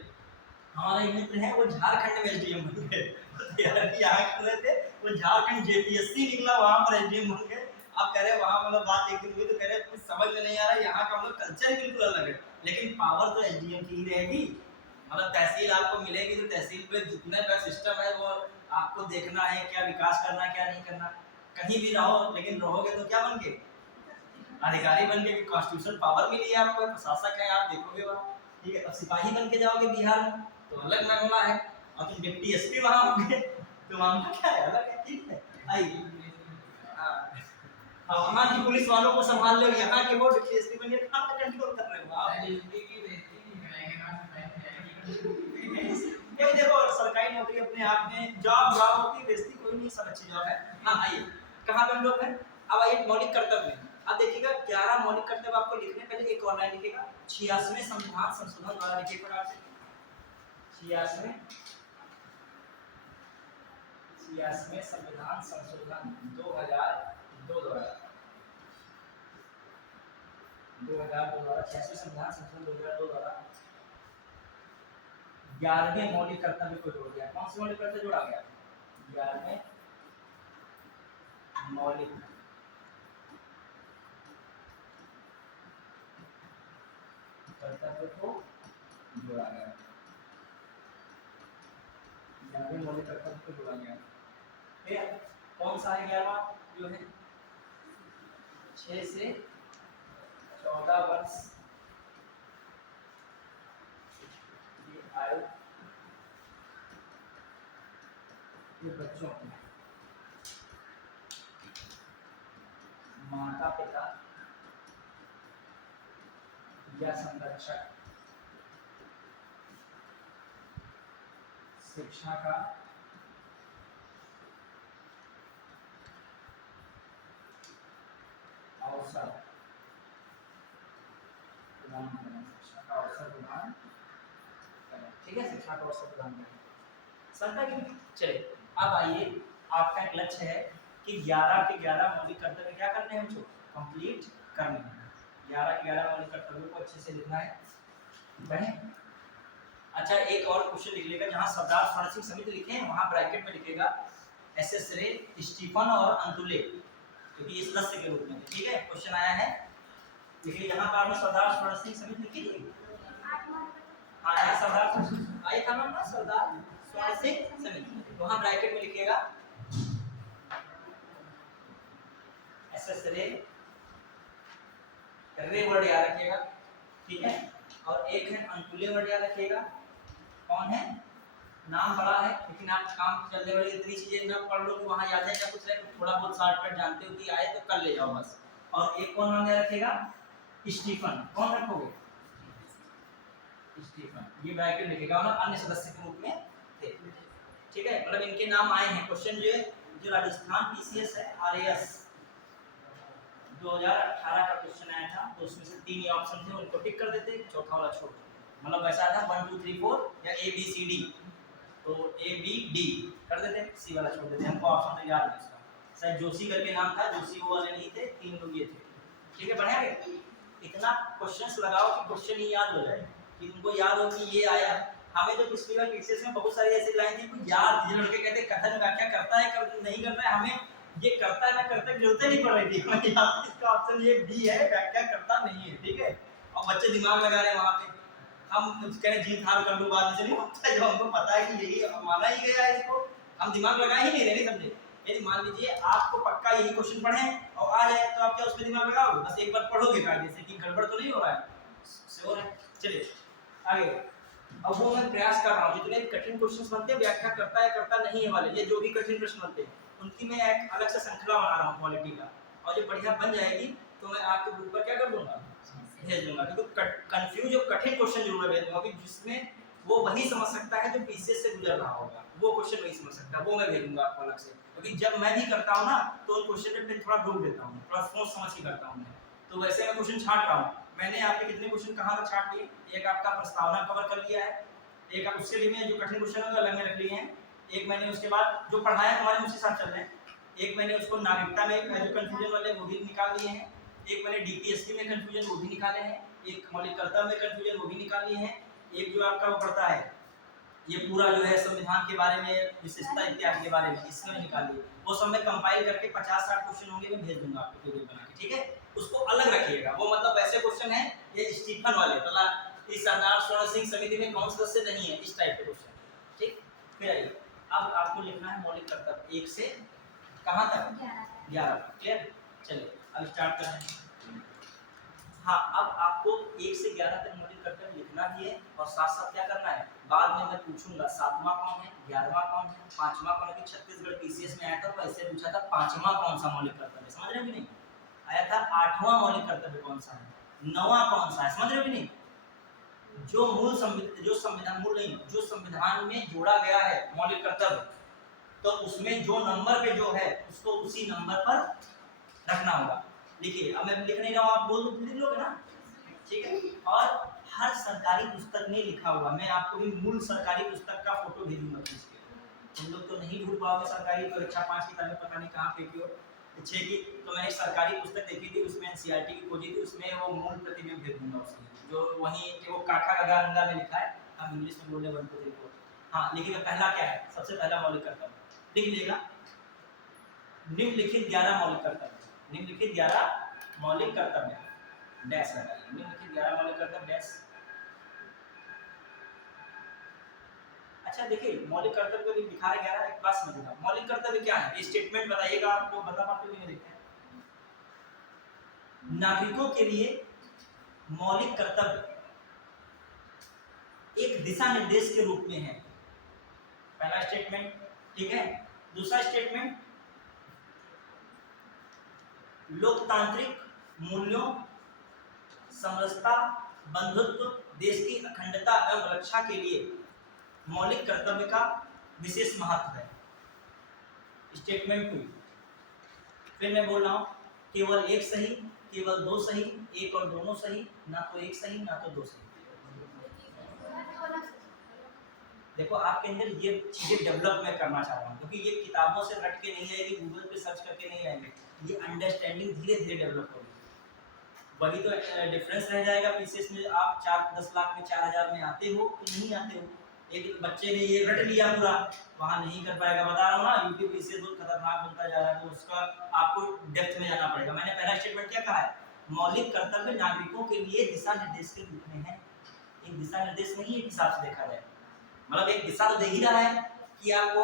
हमारा एक मित्र है, वो झारखंड में एसडीएम बन गए, यहाँ कर रहे थे, वो झारखंड जेपीएससी निकला, वहां पर एसडीएम बन गए। आप कह रहे हैं वहां मतलब बात एक दिन हुई तो कह रहे कुछ समझ में नहीं आ रहा, यहाँ का मतलब कल्चर बिल्कुल अलग है, लेकिन पावर तो एसडीएम की ही रहेगी। मतलब तहसील आपको मिलेगी तो तहसील पे जितने का सिस्टम है वो आपको देखना है, क्या विकास करना क्या नहीं करना। कहीं भी रहो, लेकिन रहोगे तो क्या बन के, अधिकारी बन के, कॉन्स्टिट्यूशन पावर मिली है आपको, प्रशासक है आप देखोगे वहाँ, ठीक है। अब सिपाही बन के जाओगे बिहार में तो अलग मामला है, और तुम डिप्टी एसपी वहाँ होंगे तो मामला क्या है, अलग है, ठीक है। आइए वहाँ की पुलिस वालों को संभाल लो, यहाँ के वो डिप्टी एसपी बन के कहाँ कंट्रोल कर रहे हो आप। ये देखो सरकारी नौकरी अपने आप में जॉब होती है, बेइज्जती कोई नहीं, सब अच्छी जॉब है। हाँ आइए, कहाँ पे हम लोग हैं, अब आइए मौलिक कर्तव्य। अब देखिएगा 11 मौलिक कर्तव्य आपको लिखने, पहले एक और लाइन लिखिएगा, 86वें संविधान संशोधन द्वारा लिखिए प्रकार से, 86वें संविधान संशोधन 2002 द्वारा 86वें संविधान संशोधन 2002 द्वारा 11वें मौलिक कर्तव्य को जोड़ दिया। कौन से मौलिक कर्तव्य जोड़ा गया, 11वें मौलिक कर्तव्य को जोड़ा गया, 11वें मौलिक कर्तव्य को जोड़ा गया। फिर कौन सा है 11वां, जो है 6 से 14 वर्ष की आयु के बच्चों को माता पिता या संरक्षक शिक्षा का अवसर प्रदान करें, शिक्षा का अवसर प्रदान करें, ठीक है, शिक्षा का अवसर प्रदान करें। चलिए अब आइए, आपका एक लक्ष्य है कि 11 के 11 मौलिक कर्तव्य क्या करने हैं हमको, कंप्लीट करने हैं। 11 के 11 मौलिक कर्तव्यों को अच्छे से लिखना है, बने। अच्छा एक और क्वेश्चन लिख लेगा, जहां सरदार स्वर्ण सिंह समिति लिखे हैं वहां ब्रैकेट में लिखेगा एसएस रे, स्टीफन और अंतुले, क्योंकि ये सदस्य के रूप में, ठीक है। क्वेश्चन आया है, देखिए यहाँ पर सरदार स्वर्ण सिंह समिति लिखी थी, हाँ यहाँ सरदार आई था ना, सरदार स्वर्ण सिंह समिति, वहां ब्रैकेट में लिखिएगा एसएस रे वर्ड याद रखिएगा, ठीक है। और एक है अंतुले वर्ड याद रखिएगा, कौन है, नाम बड़ा है लेकिन आप काम चलने वाली इतनी चीजें ना पढ़ लो कि वहां याद है क्या कुछ है, थोड़ा बहुत शॉर्टकट जानते हो कि आए तो कर ले जाओ बस। और एक कौन नाम याद रखिएगा, स्टीफन, कौन रखोगे, स्टीफन, ये ब्रैकेट लिखेगा, मतलब अन्य सदस्य के रूप में थे, ठीक है, मतलब इनके नाम आए हैं। क्वेश्चन जो राजस्थान पीसीएस है आरएएस 2018 का क्वेश्चन आया था, तो उसमें से 3 ही ऑप्शन थे, उनको टिक कर देते, चौथा वाला छोड़ देते। मतलब वैसा था 1 2 3 4 या ए बी सी डी, तो ए बी डी कर देते, सी वाला छोड़ देते। हमको ऑप्शन तो याद है इसका, शायद जोशी करके नाम था, जोशी वो वाले नहीं थे, 3 लोग ये थे, ठीक है। बढ़िया है, इतना क्वेश्चंस लगाओ कि क्वेश्चन ही याद हो जाए, कि तुमको याद हो कि ये आया। हमें जो पिछली बार पीसीएस में बहुत सारी ऐसी लाइन थी कुछ याद, ये लड़के कहते कथन व्याख्या करता है कर नहीं करता है, हमें ये करता है ना करता है जरूरत नहीं पड़ रही थी, हमें याद इसका ऑप्शन ये डी है, व्याख्या करता नहीं है, ठीक है। और बच्चे दिमाग लगा रहे हैं वहां पे, हम कह रहे जीत हार कर लो बाद में, चलिए होता है, जो हमको पता है कि यही माना ही गया है, इसको हम दिमाग लगा ही नहीं रहे, नहीं समझे। यदि मान लीजिए आपको पक्का यही क्वेश्चन पढ़े और आ जाए तो आप क्या उसमें दिमाग लगाओगे, बस एक बार पढ़ोगे कायदे से कि गड़बड़ तो नहीं हो रहा है, श्योर है। चलिए आगे, अब वो मैं प्रयास कर रहा हूँ जितने भी कठिन क्वेश्चंस बनते हैं व्याख्या करता है करता नहीं है वाले, ये जो भी कठिन प्रश्न बनते हैं उनकी मैं एक अलग से श्रृंखला बना रहा हूँ क्वालिटी का, और जब बढ़िया बन जाएगी तो मैं आपके ग्रुप पर क्या कर दूंगा, भेज दूंगा। क्योंकि कंफ्यूज और कठिन क्वेश्चन जरूर मैं भेज दूंगा, कि जिसमें वो वही समझ सकता है जो पीसीएस से गुजर रहा होगा, वो क्वेश्चन वही समझ सकता है, वो मैं भेजूंगा आपको अलग से। क्योंकि जब मैं भी करता हूँ ना तो उन क्वेश्चन पे थोड़ा डूब देता हूँ, थोड़ा सोच समझ के करता हूँ मैं, तो वैसे मैं क्वेश्चन छांट रहा हूँ। मैंने आपके कितने क्वेश्चन कहाँ तक छांट लिए, एक आपका प्रस्तावना कवर कर लिया है, एक उसके लिए मैं जो कठिन क्वेश्चन है वो अलग में रख लिए हैं, एक मैंने उसके बाद जो पढ़ाया तुम्हारे मुझसे साथ चल रहे हैं, एक मैंने उसको नागरिकता में जो कंफ्यूजन वाले वो भी निकाल दिए हैं, एक मैंने डीपीएससी में कंफ्यूजन वो भी निकाले हैं, एक मौलिक कर्तव्य में कंफ्यूजन वो भी निकाल लिए हैं, एक जो आपका वो पड़ता है ये पूरा जो है संविधान के बारे में विशेषता इत्यादि के बारे में इसमें निकाल लिए, वो सब मैं कंपाइल करके 50-60 क्वेश्चन होंगे मैं भेज दूंगा आपको पीडीएफ बना के, ठीक है। उसको अलग रखिएगा, वो मतलब वैसे क्वेश्चन है ये स्टीफन वाले पता इस सरदार स्वर्ण सिंह समिति में कौन सदस्य नहीं है, इस टाइप के क्वेश्चन, ठीक। फिर आइए, अब आपको लिखना है मौलिक कर्तव्य 1 से कहां तक 11, क्लियर। चलिए अब स्टार्ट करते हैं। हाँ, अब आपको 1 से 11 तक मौलिक कर्तव्य लिखना भी है, और साथ साथ क्या करना है, बाद में मैं पूछूंगा 7वां कौन है, 11वां कौन है, 5वां कौन है, कि छत्तीसगढ़ पीसीएस में आया था तो ऐसे पूछा था 5वां कौन सा मौलिक कर्तव्य, समझ रहे हो कि नहीं, आया था 8वां मौलिक कर्तव्य कौन सा है, 9वां कौन सा है, समझ रहे हो कि नहीं। जो संविधान मूल नहीं, जो संविधान में जोड़ा गया है मौलिक कर्तव्य, तो उसमें जो नंबर पे जो है उसको उसी नंबर पर रखना होगा। लिखिए, अब मैं लिख नहीं रहा हूँ, आप बोल दो लिख लोगे ना, ठीक है। और हर सरकारी पुस्तक में लिखा हुआ, मैं आपको भी मूल सरकारी पुस्तक का फोटो भेजूंगा खींच के, तुम लोग तो नहीं ढूंढ पाओगे सरकारी परीक्षा 5 किताबें पता नहीं कहाँ फेंकी हो 6 की, तो मैंने एक सरकारी पुस्तक देखी थी, उसमें एनसीईआरटी की खोजी थी, उसमें वो मूल प्रति में भेज दूंगा उसकी, जो वहीं वो काका गगा अंगा में लिखा है, हम इंग्लिश में बोले 1 2 3 4। हाँ लिखिएगा, पहला क्या है, सबसे पहला मौलिक कर्तव्य लिख लेगा, निम्नलिखित 11 मौलिक कर्तव्य, निम्नलिखित 11 मौलिक कर्तव्य डैश लगाइए, निम्नलिखित 11 मौलिक कर्तव्य डैश। अच्छा देखिए, मौलिक कर्तव्य भी दिखा रहे 11, एक बात समझिएगा, मौलिक कर्तव्य क्या है, ये स्टेटमेंट बताइएगा, आपको बता पाते हो नहीं, देखते हैं। नागरिकों के लिए मौलिक कर्तव्य एक दिशा निर्देश के रूप में है, पहला स्टेटमेंट, ठीक है। दूसरा स्टेटमेंट, लोकतांत्रिक मूल्यों, समरसता, बंधुत्व, देश की अखंडता एवं रक्षा के लिए मौलिक कर्तव्य का विशेष महत्व है, स्टेटमेंट 2। फिर मैं बोल रहा हूं, केवल एक सही, केवल दो सही, एक और दोनों सही, ना तो एक सही ना तो दो सही। देखो आपके अंदर ये चीजें डेवलप मैं करना चाह रहा हूँ, क्योंकि ये किताबों से रट के नहीं आएगी, गूगल पे सर्च करके नहीं आएंगे, ये अंडरस्टैंडिंग धीरे धीरे डेवलप होगी। वही तो डिफरेंस रह जाएगा पीसीएस में, आप 4-10 लाख में 4000 में आते हो कि नहीं आते हो, एक बच्चे ने ये रट लिया पूरा, वहाँ नहीं कर पाएगा, बता रहा हूँ ना, यूट्यूब पीसीएस बहुत खतरनाक बनता जा रहा है, तो उसका आपको डेप्थ में जाना पड़ेगा। मैंने पहला स्टेटमेंट क्या कहा है, मौलिक कर्तव्य नागरिकों के लिए दिशा निर्देश के रूप में है, एक दिशा निर्देश नहीं है हिसाब से देखा जाए, मतलब एक दिशा तो दे ही रहा है कि आपको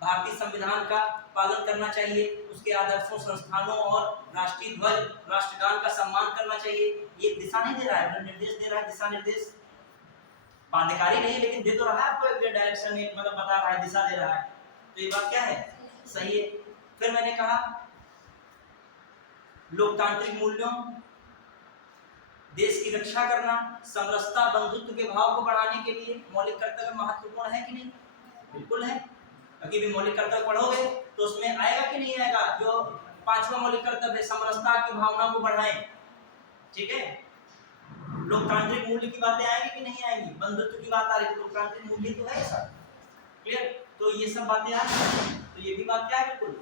भारतीय संविधान का पालन करना चाहिए, उसके आदर्शों, संस्थानों और राष्ट्रीय ध्वज, राष्ट्रगान का सम्मान करना चाहिए, ये दिशा नहीं दे रहा है, निर्देश दे रहा है, दिशा निर्देश बाध्यकारी नहीं लेकिन दे तो रहा है आपको, एक डायरेक्शन, मतलब बता रहा है, दिशा दे रहा है, तो ये बात क्या है, सही है। फिर मैंने कहा लोकतांत्रिक मूल्यों, देश की रक्षा करना, समरसता बंधुत्व के भाव को बढ़ाने के लिए मौलिक कर्तव्य महत्वपूर्ण है कि नहीं? बिल्कुल है। क्योंकि भी मौलिक कर्तव्य पढ़ोगे तो उसमें आएगा कि नहीं आएगा, जो 5वां मौलिक कर्तव्य समरसता की भावना को बढ़ाएं। ठीक है, लोकतांत्रिक मूल्य की बातें आएंगी कि नहीं आएंगी? बंधुत्व की बात आ रही है, लोकतांत्रिक मूल्य तो है सब। क्लियर? तो ये सब बातें आ रही, तो ये भी बात क्या है, बिल्कुल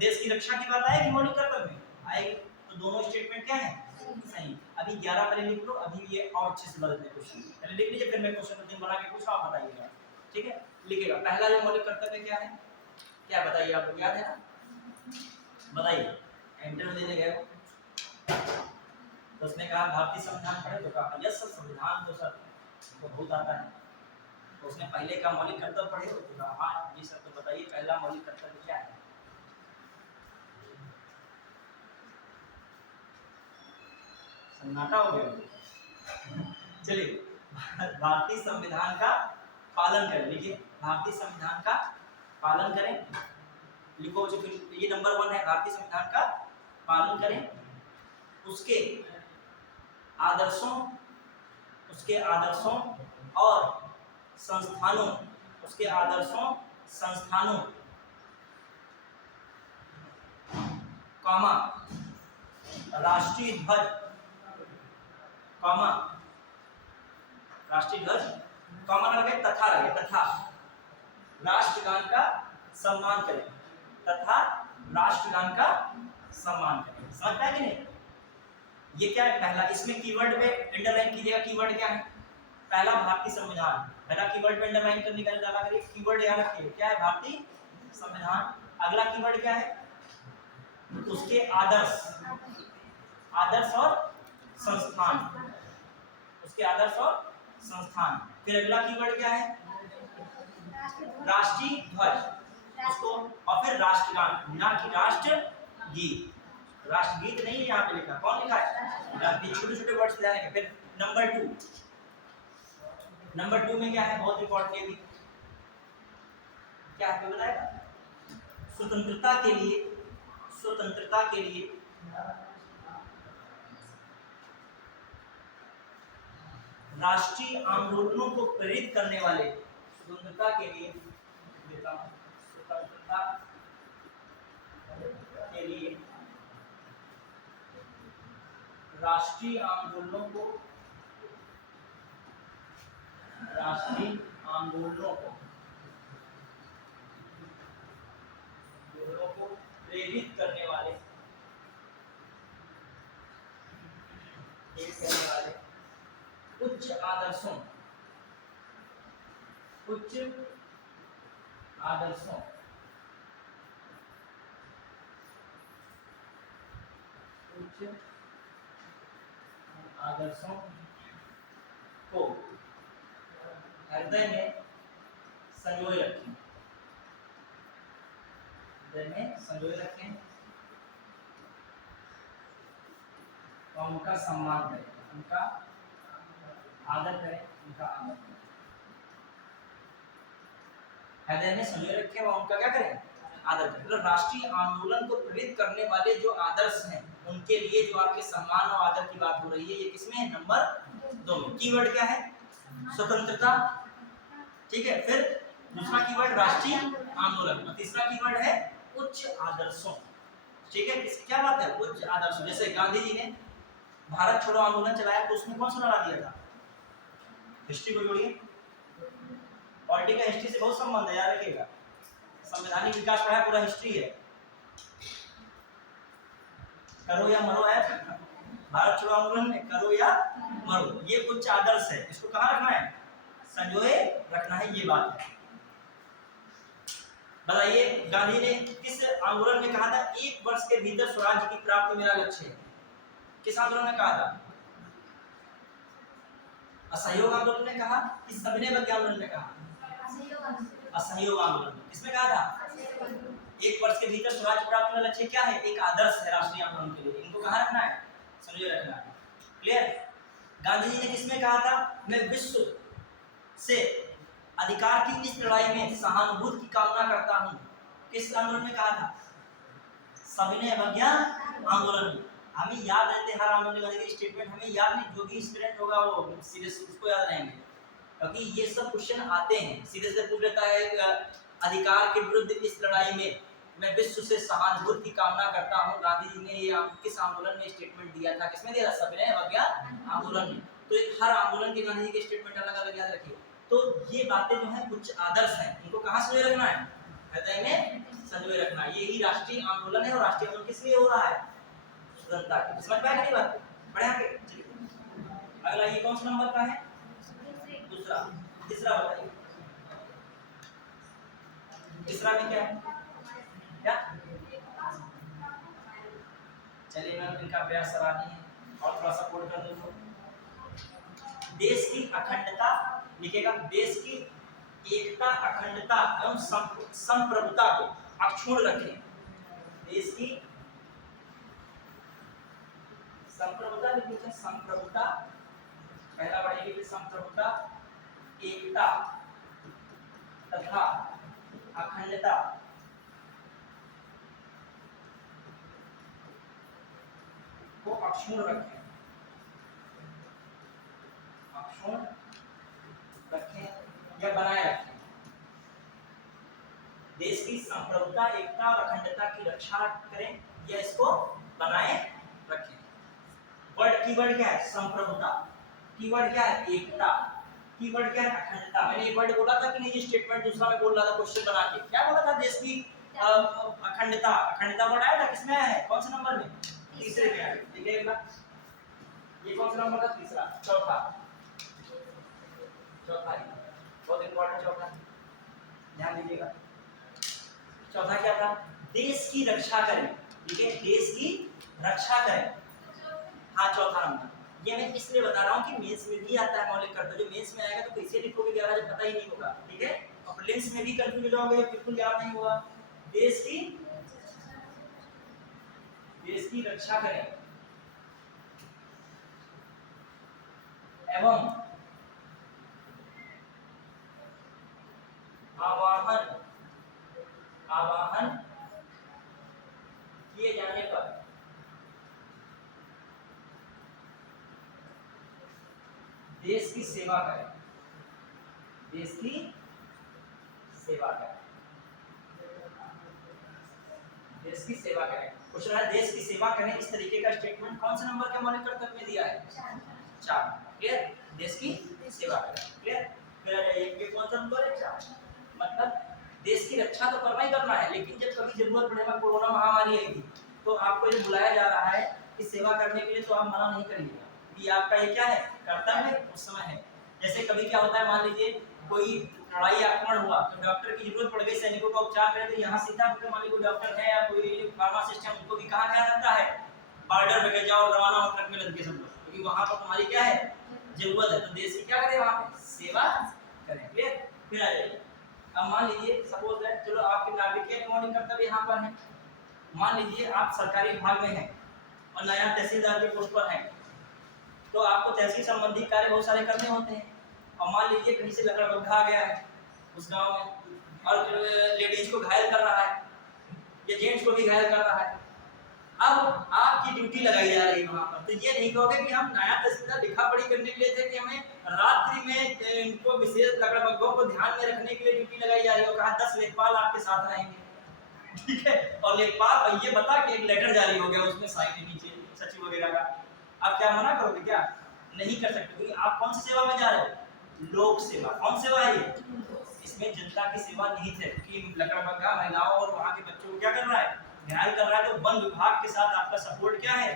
देश की रक्षा की बात आएगी मौलिक कर्तव्य में आएगी। तो दोनों स्टेटमेंट क्या है? सही। अभी 11 पहले लिख लो, अभी ये और अच्छे से बदलते क्वेश्चन पहले लिख लीजिए, फिर मैं क्वेश्चन रूटीन बना के पूछ रहा हूं, बताइएगा। ठीक है, लिखिएगा। पहला जो मौलिक कर्तव्य क्या है, क्या बताइए आप लोग, याद है ना? बताइए। इंटरव्यू देने गए तो उसने कहा भारतीय संविधान पढ़े, तो कहा यस सर संविधान तो सर तो बहुत आता है। तो उसने पहले का मौलिक कर्तव्य पढ़े, तो कहा हाँ जी सर, तो बताइए पहला मौलिक कर्तव्य क्या है? सन्नाटा हो गया। चलिए, भारतीय संविधान का पालन करें। लिखिए, भारतीय संविधान का पालन करें। लिखो, जो ये नंबर 1 है, भारतीय संविधान का पालन करें, उसके आदर्शों और संस्थानों, कॉमा राष्ट्रीय ध्वज, कॉमा लगे, तथा लगे, तथा राष्ट्रगान का सम्मान करें, समझ पाए कि नहीं? ये क्या है पहला, इसमें कीवर्ड पे अंडरलाइन कीजिएगा। कीवर्ड क्या है? पहला भारतीय संविधान, पहला कीवर्ड पे अंडरलाइन करने का डाला करिए, कीवर्ड याद रखिए क्या है? भारतीय संविधान। अगला कीवर्ड क्या है? उसके आदर्श और संस्थान, फिर अगला कीवर्ड क्या है? राष्ट्रीय ध्वज उसको, और फिर राष्ट्रगान, ना कि राष्ट्रगीत। राष्ट्रगीत नहीं है यहाँ पे लिखा, कौन लिखा है? छोटे-छोटे वर्ड्स ध्यान रखें। फिर नंबर 2 में क्या है? बहुत इंपॉर्टेंट है, क्या है बताएगा? स्वतंत्रता के लिए राष्ट्रीय आंदोलनों को प्रेरित करने वाले, स्वतंत्रता के लिए राष्ट्रीय आंदोलनों को प्रेरित करने वाले उच्च आदर्शों को हृदय में संजोए रखें और उनका सम्मान करें, उनका आदर करें। हृदय में संजोए रखें और उनका क्या करें? आदर करें। मतलब राष्ट्रीय आंदोलन को प्रेरित करने वाले जो आदर्श हैं, उनके लिए जो आपके सम्मान और आदर की बात हो रही है, ये किसमें है? नंबर 2 में। कीवर्ड क्या है? स्वतंत्रता। ठीक है, फिर दूसरा कीवर्ड राष्ट्रीय आंदोलन, तीसरा कीवर्ड है उच्च आदर्शों। ठीक है, क्या बात है? उच्च आदर्शों। जैसे गांधी जी ने भारत छोड़ो आंदोलन चलाया, तो उसमें कौन सा नारा दिया था? हिस्ट्री को जोड़िए, पॉलिटिकल हिस्ट्री से बहुत संबंध है, याद रखिएगा। संवैधानिक विकास पढ़ा, पूरा हिस्ट्री है। करो या मरो है, भारत छोड़ो आंदोलन में करो या मरो, ये कुछ आदर्श है। इसको कहाँ रखना है? संजोए रखना है, ये बात है। बताइए, गांधी ने किस आंदोलन में कहा था 1 वर्ष के भीतर स्वराज्य की प्राप्ति मेरा लक्ष्य है? किस आंदोलन में कहा था? असहयोग आंदोलन में कहा कि सविनय अवज्ञा आंदोलन में कहा? असहयोग आंदोलन। किसमें कहा था? 1 वर्ष के भीतर स्वराज्य प्राप्ति का लक्ष्य क्या है? एक आदर्श है राष्ट्रीय आंदोलन के लिए। इनको कहाँ रखना है? संजोए रखना है। क्लियर? गांधी जी ने किसमें कहा था? मैं विश्व से अधिकार की इस लड़ाई में सहानुभूति की कामना करता हूं। किस आंदोलन में कहा था? सविनय अवज्ञा आंदोलन में। हमें याद रहते हर आंदोलन गांधी के स्टेटमेंट, हमें याद नहीं, जो भी स्टूडेंट होगा वो सीरियस उसको याद रहेंगे, क्योंकि ये सब क्वेश्चन आते हैं। सीधे से पूछ लेता है अधिकार के विरुद्ध इस लड़ाई में मैं विश्व से सहानुभूति की कामना करता हूँ। गांधी जी ने ये किस आंदोलन में स्टेटमेंट दिया था? किसमें दिया था? सविनय अवज्ञा आंदोलन में। तो हर आंदोलन के गांधी जी के स्टेटमेंट अलग अलग याद रखिए। तो ये बातें जो है कुछ आदर्श हैं, इनको कहाँ संजोए रखना है? हृदय में संजोए रखना। यही राष्ट्रीय आंदोलन है, और राष्ट्रीय आंदोलन किस लिए हो रहा है? स्वतंत्रता की। समझ में आ गई बात? बढ़िया के अगला ये कौन सा नंबर का है? दूसरा। तीसरा बताइए, तीसरा में क्या है? क्या? चलिए मैं इनका अभ्यास सराहनीय है और थोड़ा सपोर्ट कर दूंगा। देश की अखंडता लिखेगा, देश की एकता, अखंडता एवं संप्रभुता को अक्षुण्ण रखें। देश की संप्रभुता लिखिए, संप्रभुता पहला पढ़ेंगे, फिर संप्रभुता, एकता तथा अखंडता को अक्षुण्ण रखें, अक्षुण्ण रखें या बनाए रखें। देश की संप्रभुता, एकता और अखंडता की रक्षा करें या इसको बनाए रखें। वर्ड कीवर्ड क्या है? संप्रभुता। कीवर्ड क्या है? एकता। कीवर्ड क्या है? अखंडता। मैंने एक वर्ड बोला था कि नहीं, ये स्टेटमेंट दूसरा मैं बोल रहा था क्वेश्चन बना के। क्या बोला था? देश की अखंडता। अखंडता वर्ड आया था, किसमें आया है? कौन से नंबर में? तीसरे में आया। ठीक है, ये कौन सा नंबर था? तीसरा। चौथा, चौथा बहुत इंपॉर्टेंट चौथा, ध्यान दीजिएगा। चौथा क्या था? देश की रक्षा करें। ठीक है, देश की रक्षा करें। हाँ, चौथा नंबर। ये मैं इसलिए बता रहा हूँ कि मेंस में भी आता है मौलिक कर्तव्य। जो मेंस में आएगा तो कैसे लिखोगे 11 जब पता ही नहीं होगा। ठीक है, और प्रीलिम्स में भी कंफ्यूज हो जाओगे, बिल्कुल याद नहीं होगा। देश की रक्षा करें एवं आवाहन किए जाने पर देश की सेवा करें। देश की सेवा करें। देश की सेवा करें। क्वेश्चन है देश की सेवा करें, इस तरीके का स्टेटमेंट कौन से नंबर के मौलिक कर्तव्य में दिया है? 4। क्लियर? देश की सेवा करें। क्लियर? फिर ये कौन सा नंबर है? 4। मतलब देश की रक्षा तो करना ही करना है, लेकिन जब कभी जरूरत पड़ेगा, कोरोना महामारी आई थी, तो आपको ये बुलाया जा रहा है कि सेवा करने के लिए, तो आप मना नहीं करिएगा। ये आपका ये क्या है? कर्तव्य उस समय है। जैसे कभी क्या होता है, मान लीजिए कोई लड़ाई आक्रमण हुआ तो डॉक्टर की जरूरत पड़ गई, सैनिकों का उपचार करें, तो यहाँ सीतापुर मान लीजिए कोई डॉक्टर है या कोई फार्मासिस्ट है, उनको भी कहाँ क्या रहता है? बॉर्डर पे जाओ, रवाना हो ट्रक में लग के सब लोग, क्योंकि वहाँ पर तुम्हारी क्या है? जरूरत है। तो देश की क्या करें? वहाँ पे सेवा करें। क्लियर? फिर आ जाइए। अब मान लीजिए सपोज दैट, चलो आपके नागरिकीय मौलिक कर्तव्य यहाँ पर है। मान लीजिए आप सरकारी विभाग में हैं और नया तहसीलदार के पोस्ट पर हैं, तो आपको तहसील संबंधी कार्य बहुत सारे करने होते हैं। और मान लीजिए कहीं से लकड़बग्घा आ गया है उस गांव में और लेडीज को घायल कर रहा है या जेंट्स को भी घायल कर रहा है। अब आपकी ड्यूटी लगाई जा रही है वहां पर, तो ये नहीं कहोगे कि हम नया तहसीलदार लिखा पढ़ी करने के लिए थे कि हमें रात्रि में इनको विशेष लकड़बग्घों को ध्यान में रखने के लिए ड्यूटी लगाई जा रही है, और कहा 10 लेखपाल आपके साथ रहेंगे। ठीक है, और लेखपाल ये बता कि एक लेटर जारी हो गया, उसमें साइन है नीचे सचिव वगैरह का। आप क्या मना करोगे? क्या नहीं कर सकते, क्योंकि आप कौन सी सेवा में जा रहे हो? लोक सेवा। कौन सेवा है ये? इसमें जनता की सेवा निहित है, कि लकड़बग्घा महिलाओं और वहाँ के बच्चों को क्या कर रहा है? ध्यान कर रहा है। तो वन विभाग के साथ आपका सपोर्ट क्या है?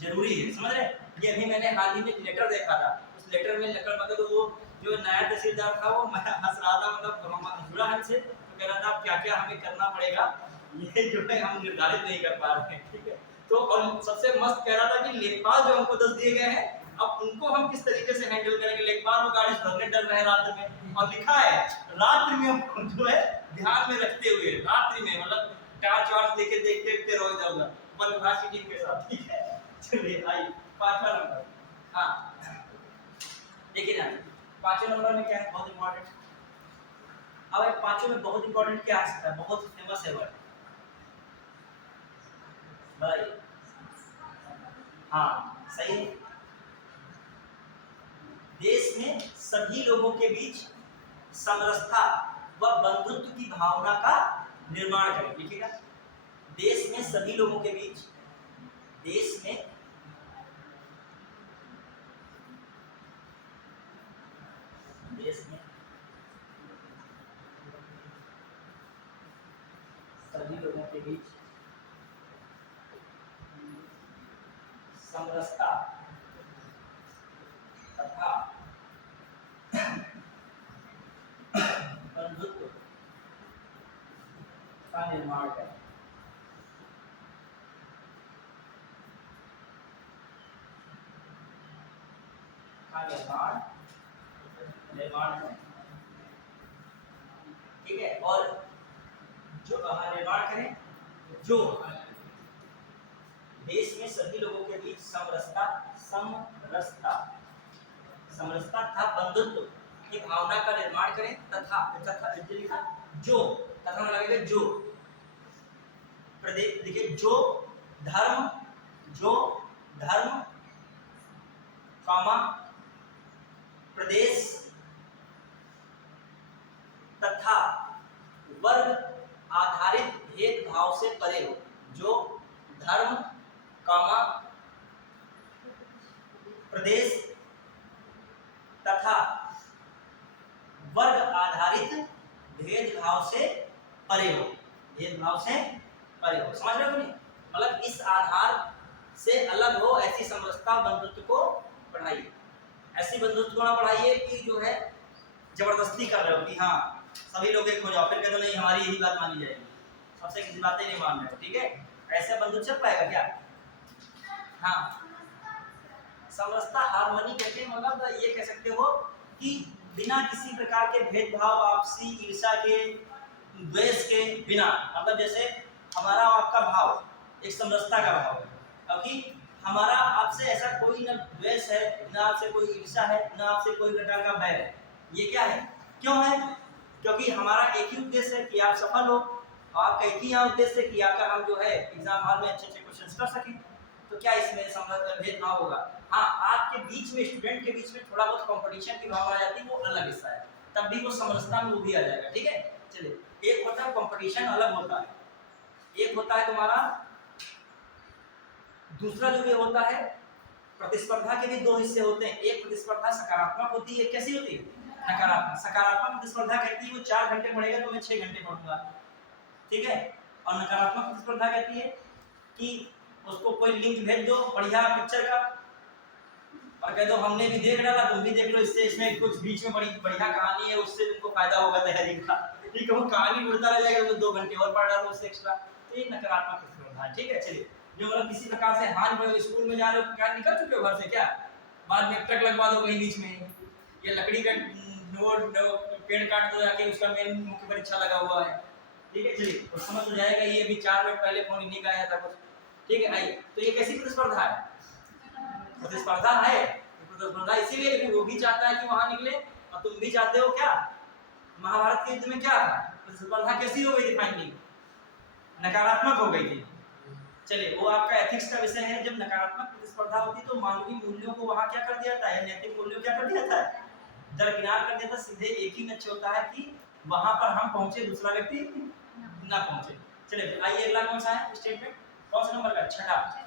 जरूरी है। समझ रहे? ये अभी मैंने हाल ही में लेटर देखा था, उस लेटर में लकड़बग्घा, तो वो जो नया तहसीलदार था वो हंस रहा था, मतलब जुड़ा हमसे, तो कह रहा था क्या क्या हमें करना पड़ेगा, ये जो है हम निर्धारित नहीं कर पा रहे हैं। ठीक है, तो और सबसे मस्त कह रहा था कि लेखपाल जो हमको 10 दिए गए हैं, अब उनको हम किस तरीके से हैंडल करेंगे। लेखपाल को गाड़ी भरने डर रहे रात में, और लिखा है रात्रि में हम जो है ध्यान में रखते हुए, रात्रि में मतलब टार्च वार्च लेके देखते देखते रहो इधर उधर वन विभाग की टीम के साथ। ठीक है, चलिए आइए 5वां नंबर। हाँ देखिए ना, 5वें नंबर में क्या है? बहुत इंपॉर्टेंट। अब 5वें में बहुत इंपॉर्टेंट क्या आ सकता है? बहुत फेमस है वर्ड, बताइए। हाँ सही है। देश में सभी लोगों के बीच समरसता व बंधुत्व की भावना का निर्माण करें। लिखिएगा, देश में सभी लोगों के बीच, देश में सभी लोगों के बीच समरसता तथा बंधुत्व का निर्माण करें। निर्माण करें, ठीक है। और जो निर्माण करें, जो देश में सभी लोगों के बीच समरसता तथा बंधुत्व की भावना का निर्माण करें तथा लिखा जो, तथा में लगेगा जो प्रदेश, देखिए जो धर्म कामा प्रदेश तथा वर्ग आधारित भेदभाव से परे हो। जो धर्म कामा प्रदेश तथा वर्ग आधारित भेदभाव से परे हो, भेदभाव से परे हो। समझ रहे हो नहीं? मतलब इस आधार से अलग हो, ऐसी समरसता बंधुत्व को बढ़ाइए। ऐसी बंधुत्व को ना बढ़ाइए कि जो है जबरदस्ती कर रहे हो कि हाँ सभी लोग एक हो जाओ, फिर कहते हो नहीं हमारी यही बात मानी जाएगी, सबसे किसी बातें नहीं मान रहे हो, ठीक है। ऐसे बंधुत्व चल पाएगा क्या? हाँ, समरसता हार्मनी कहते हैं, मतलब ये कह सकते हो कि बिना किसी प्रकार के भेदभाव, आपसी ईर्ष्या के, द्वेष के बिना, मतलब जैसे हमारा आपका भाव एक समरसता का भाव है, क्योंकि हमारा आपसे ऐसा कोई न द्वेष है, न आपसे कोई ईर्ष्या है, न आपसे कोई प्रकार का बैर है। ये क्या है, क्यों है? क्योंकि हमारा एक ही उद्देश्य है कि आप सफल हो, और आपका एक ही उद्देश्य है कि आकर हम जो है एग्जाम हॉल में अच्छे अच्छे क्वेश्चंस कर सकें। तो क्या इसमें भेदभाव होगा? हाँ, आपके बीच में, स्टूडेंट के बीच में थोड़ा बहुत कंपटीशन की भावना आ जाती है, वो अलग हिस्सा है, तब भी वो समरसता में वो भी आ जाएगा, ठीक है। चलिए, एक होता है कंपटीशन, अलग होता है, एक होता है तुम्हारा दूसरा जो ये होता है प्रतिस्पर्धा के भी दो हिस्से होते हैं। एक प्रतिस्पर्धा सकारात्मक होती है, कैसी होती है? नकारात्मक। सकारात्मक प्रतिस्पर्धा कहती है वो 4 घंटे पढ़ेगा तो मैं 6 घंटे पढ़ूंगा, ठीक है। और नकारात्मक प्रतिस्पर्धा कहती है कि उसको कोई लिंक भेज दो बढ़िया पिक्चर का और कह दो हमने भी देख डाला, तुम भी देख लो, इससे इसमें कुछ बीच में बड़ी बढ़िया कहानी है, उससे तुमको फायदा होगा तैयारी का, ठीक है। वो कहानी उड़ता रह जाएगा, तो 2 घंटे और पढ़ डालो उससे एक्स्ट्रा। तो ये नकारात्मक प्रतिस्पर्धा है, ठीक है। चलिए, जो मतलब किसी प्रकार से हानि पड़े, स्कूल में जा रहे हो, क्या निकल चुके हो घर से, क्या बाद में ट्रक लगवा दो कहीं बीच में, ये लकड़ी का पेड़ काट दो जाके, उसका मेन मुख्य परीक्षा लगा हुआ है, ठीक है। चलिए, और समझ हो जाएगा ये अभी 4 मिनट पहले फोन इन्हीं का आया था कुछ, ठीक है। आइए, तो ये कैसी प्रतिस्पर्धा है? प्रतिस्पर्धा है। प्रतिस्पर्धा इसीलिए कि वो भी चाहता है कि वहां निकले और तुम भी चाहते हो। क्या महाभारत के युद्ध में क्या था? प्रतिस्पर्धा कैसी हो गई थी? फाइनली नकारात्मक हो गई थी। चलिए, वो आपका एथिक्स का विषय है। जब नकारात्मक प्रतिस्पर्धा होती तो मानवीय मूल्यों को वहां क्या कर दिया जाता है? नैतिक मूल्यों क्या कर दिया जाता है? दरकिनार कर दिया था। सीधे एक ही लक्ष्य होता है कि वहां पर हम पहुंचे, दूसरा व्यक्ति ना पहुंचे। चलिए, आइए अगला कौन सा है स्टेटमेंट? कौन सा नंबर का? 6।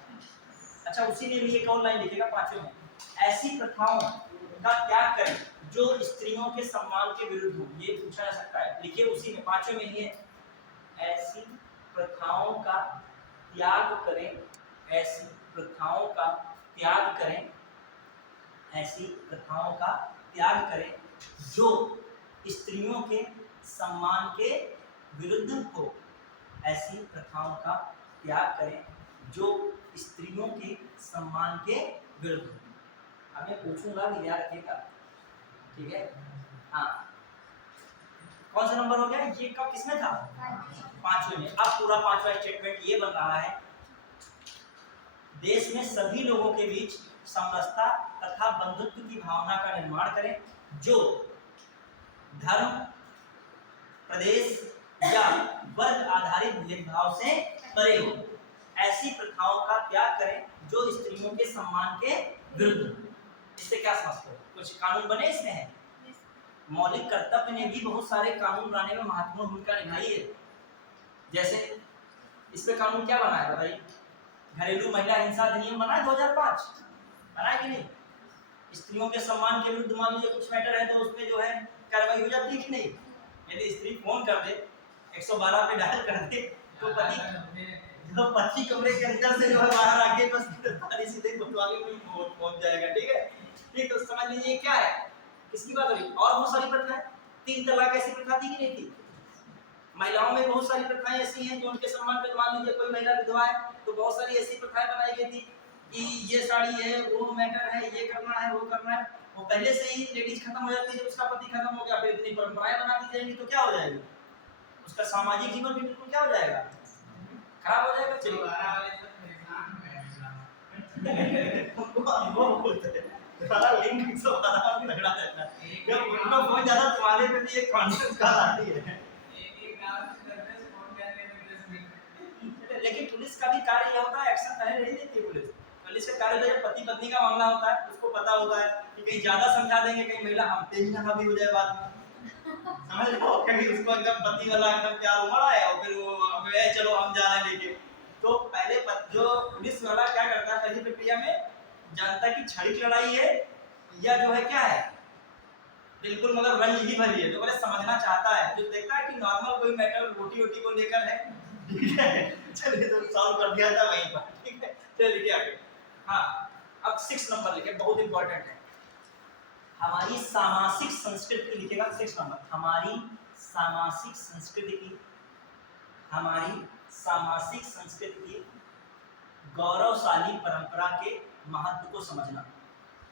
अच्छा, उसी में भी एक और लाइन लिखेगा 5वें में, ऐसी प्रथाओं का त्याग करें जो स्त्रियों के सम्मान के विरुद्ध हो। ये पूछा जा सकता है, लिखिए उसी में 5वें में ही है। ऐसी प्रथाओं का त्याग करें, ऐसी प्रथाओं का त्याग करें, ऐसी प्रथाओं का त्याग करें जो स्त्रियों के सम्मान के विरुद्ध हो। ऐसी प्रथाओं का त्याग करें जो स्त्रियों के सम्मान के विरुद्ध हो। अब मैं पूछूंगा, याद रखिएगा, ठीक है। हाँ, कौन सा नंबर हो गया ये? कब किसमें था? 5वें में। अब पूरा 5वां स्टेटमेंट ये बन रहा है, देश में सभी लोगों के बीच समरसता तथा बंधुत्व की भावना का निर्माण करें जो धर्म, प्रदेश या वर्ग आधारित भेदभाव से परे हो। ऐसी प्रथाओं का त्याग करें जो स्त्रियों के सम्मान के विरुद्ध। इससे क्या समझते हो? कुछ कानून बने इसमें है। मौलिक कर्तव्य ने भी बहुत सारे कानून बनाने में महत्वपूर्ण भूमिका निभाई है। जैसे इस पे कानून क्या बना है बताइए? घरेलू महिला हिंसा अधिनियम बना है 2005, बना है कि नहीं? स्त्रियों के सम्मान के विरुद्ध मान लीजिए कुछ मैटर है तो उसमें जो है कार्रवाई हो जाती है कि नहीं? यदि स्त्री फोन कर दे 112 पे डायल कर दे तो पति कमरे के अंदर से जो है बाहर आके बस गिरफ्तारी सीधे कोतवाली में पहुंच जाएगा। ठीक है, ठीक, तो समझ लीजिए क्या है, किसकी बात हो रही। और बहुत सारी प्रथाएं, 3 तलाक ऐसी प्रथा थी कि नहीं थी? महिलाओं में बहुत सारी प्रथाएं ऐसी हैं जो उनके सम्मान पे, मान लीजिए कोई महिला विधवा है तो बहुत सारी ऐसी प्रथाएं बनाई गई थी कि ये साड़ी है, वो मैटर है, ये करना है, वो करना है। वो पहले से ही लेडीज खत्म हो जाती है, जब उसका पति खत्म हो गया फिर इतनी परंपराएं बना दी जाएंगी तो क्या हो जाएगा? उसका सामाजिक जीवन भी बिल्कुल क्या हो जाएगा? खराब हो जाएगा। चलिए लिंक 112 में झगड़ा रहता है, जब उनको बहुत ज्यादा तुम्हारे पे भी एक कॉन्शियस कॉल आती है। लेकिन पुलिस का भी कार्य यह होता है, एक्शन पहले नहीं देती पुलिस। पुलिस का कार्य जब पति पत्नी का मामला होता है उसको पता होता है कि कहीं ज्यादा समझा देंगे, कहीं महिला हमते ही ना हावी हो जाए बाद में, समझ लो, कहीं उसको एकदम पति वाला एकदम प्यार उमड़ आए और फिर वो चलो हम जा रहे हैं लेके। तो पहले जो पुलिस वाला क्या करता है पहली प्रक्रिया में, जानता है कि छड़ी लड़ाई है या जो है क्या है बिल्कुल मगर रंज ही भरी है, तो पहले समझना चाहता है। जो देखता है कि नॉर्मल कोई मैटर रोटी वोटी को लेकर है, ठीक है, चलिए तो सॉल्व कर दिया था वहीं पर। ठीक है, चलिए लिखिए आगे। हाँ, अब 6 नंबर लिखे, बहुत इंपॉर्टेंट है। हमारी सामासिक संस्कृति लिखेगा 6 नंबर। हमारी सामासिक संस्कृति की, हमारी सामासिक संस्कृति की गौरवशाली परंपरा के महत्व को समझना।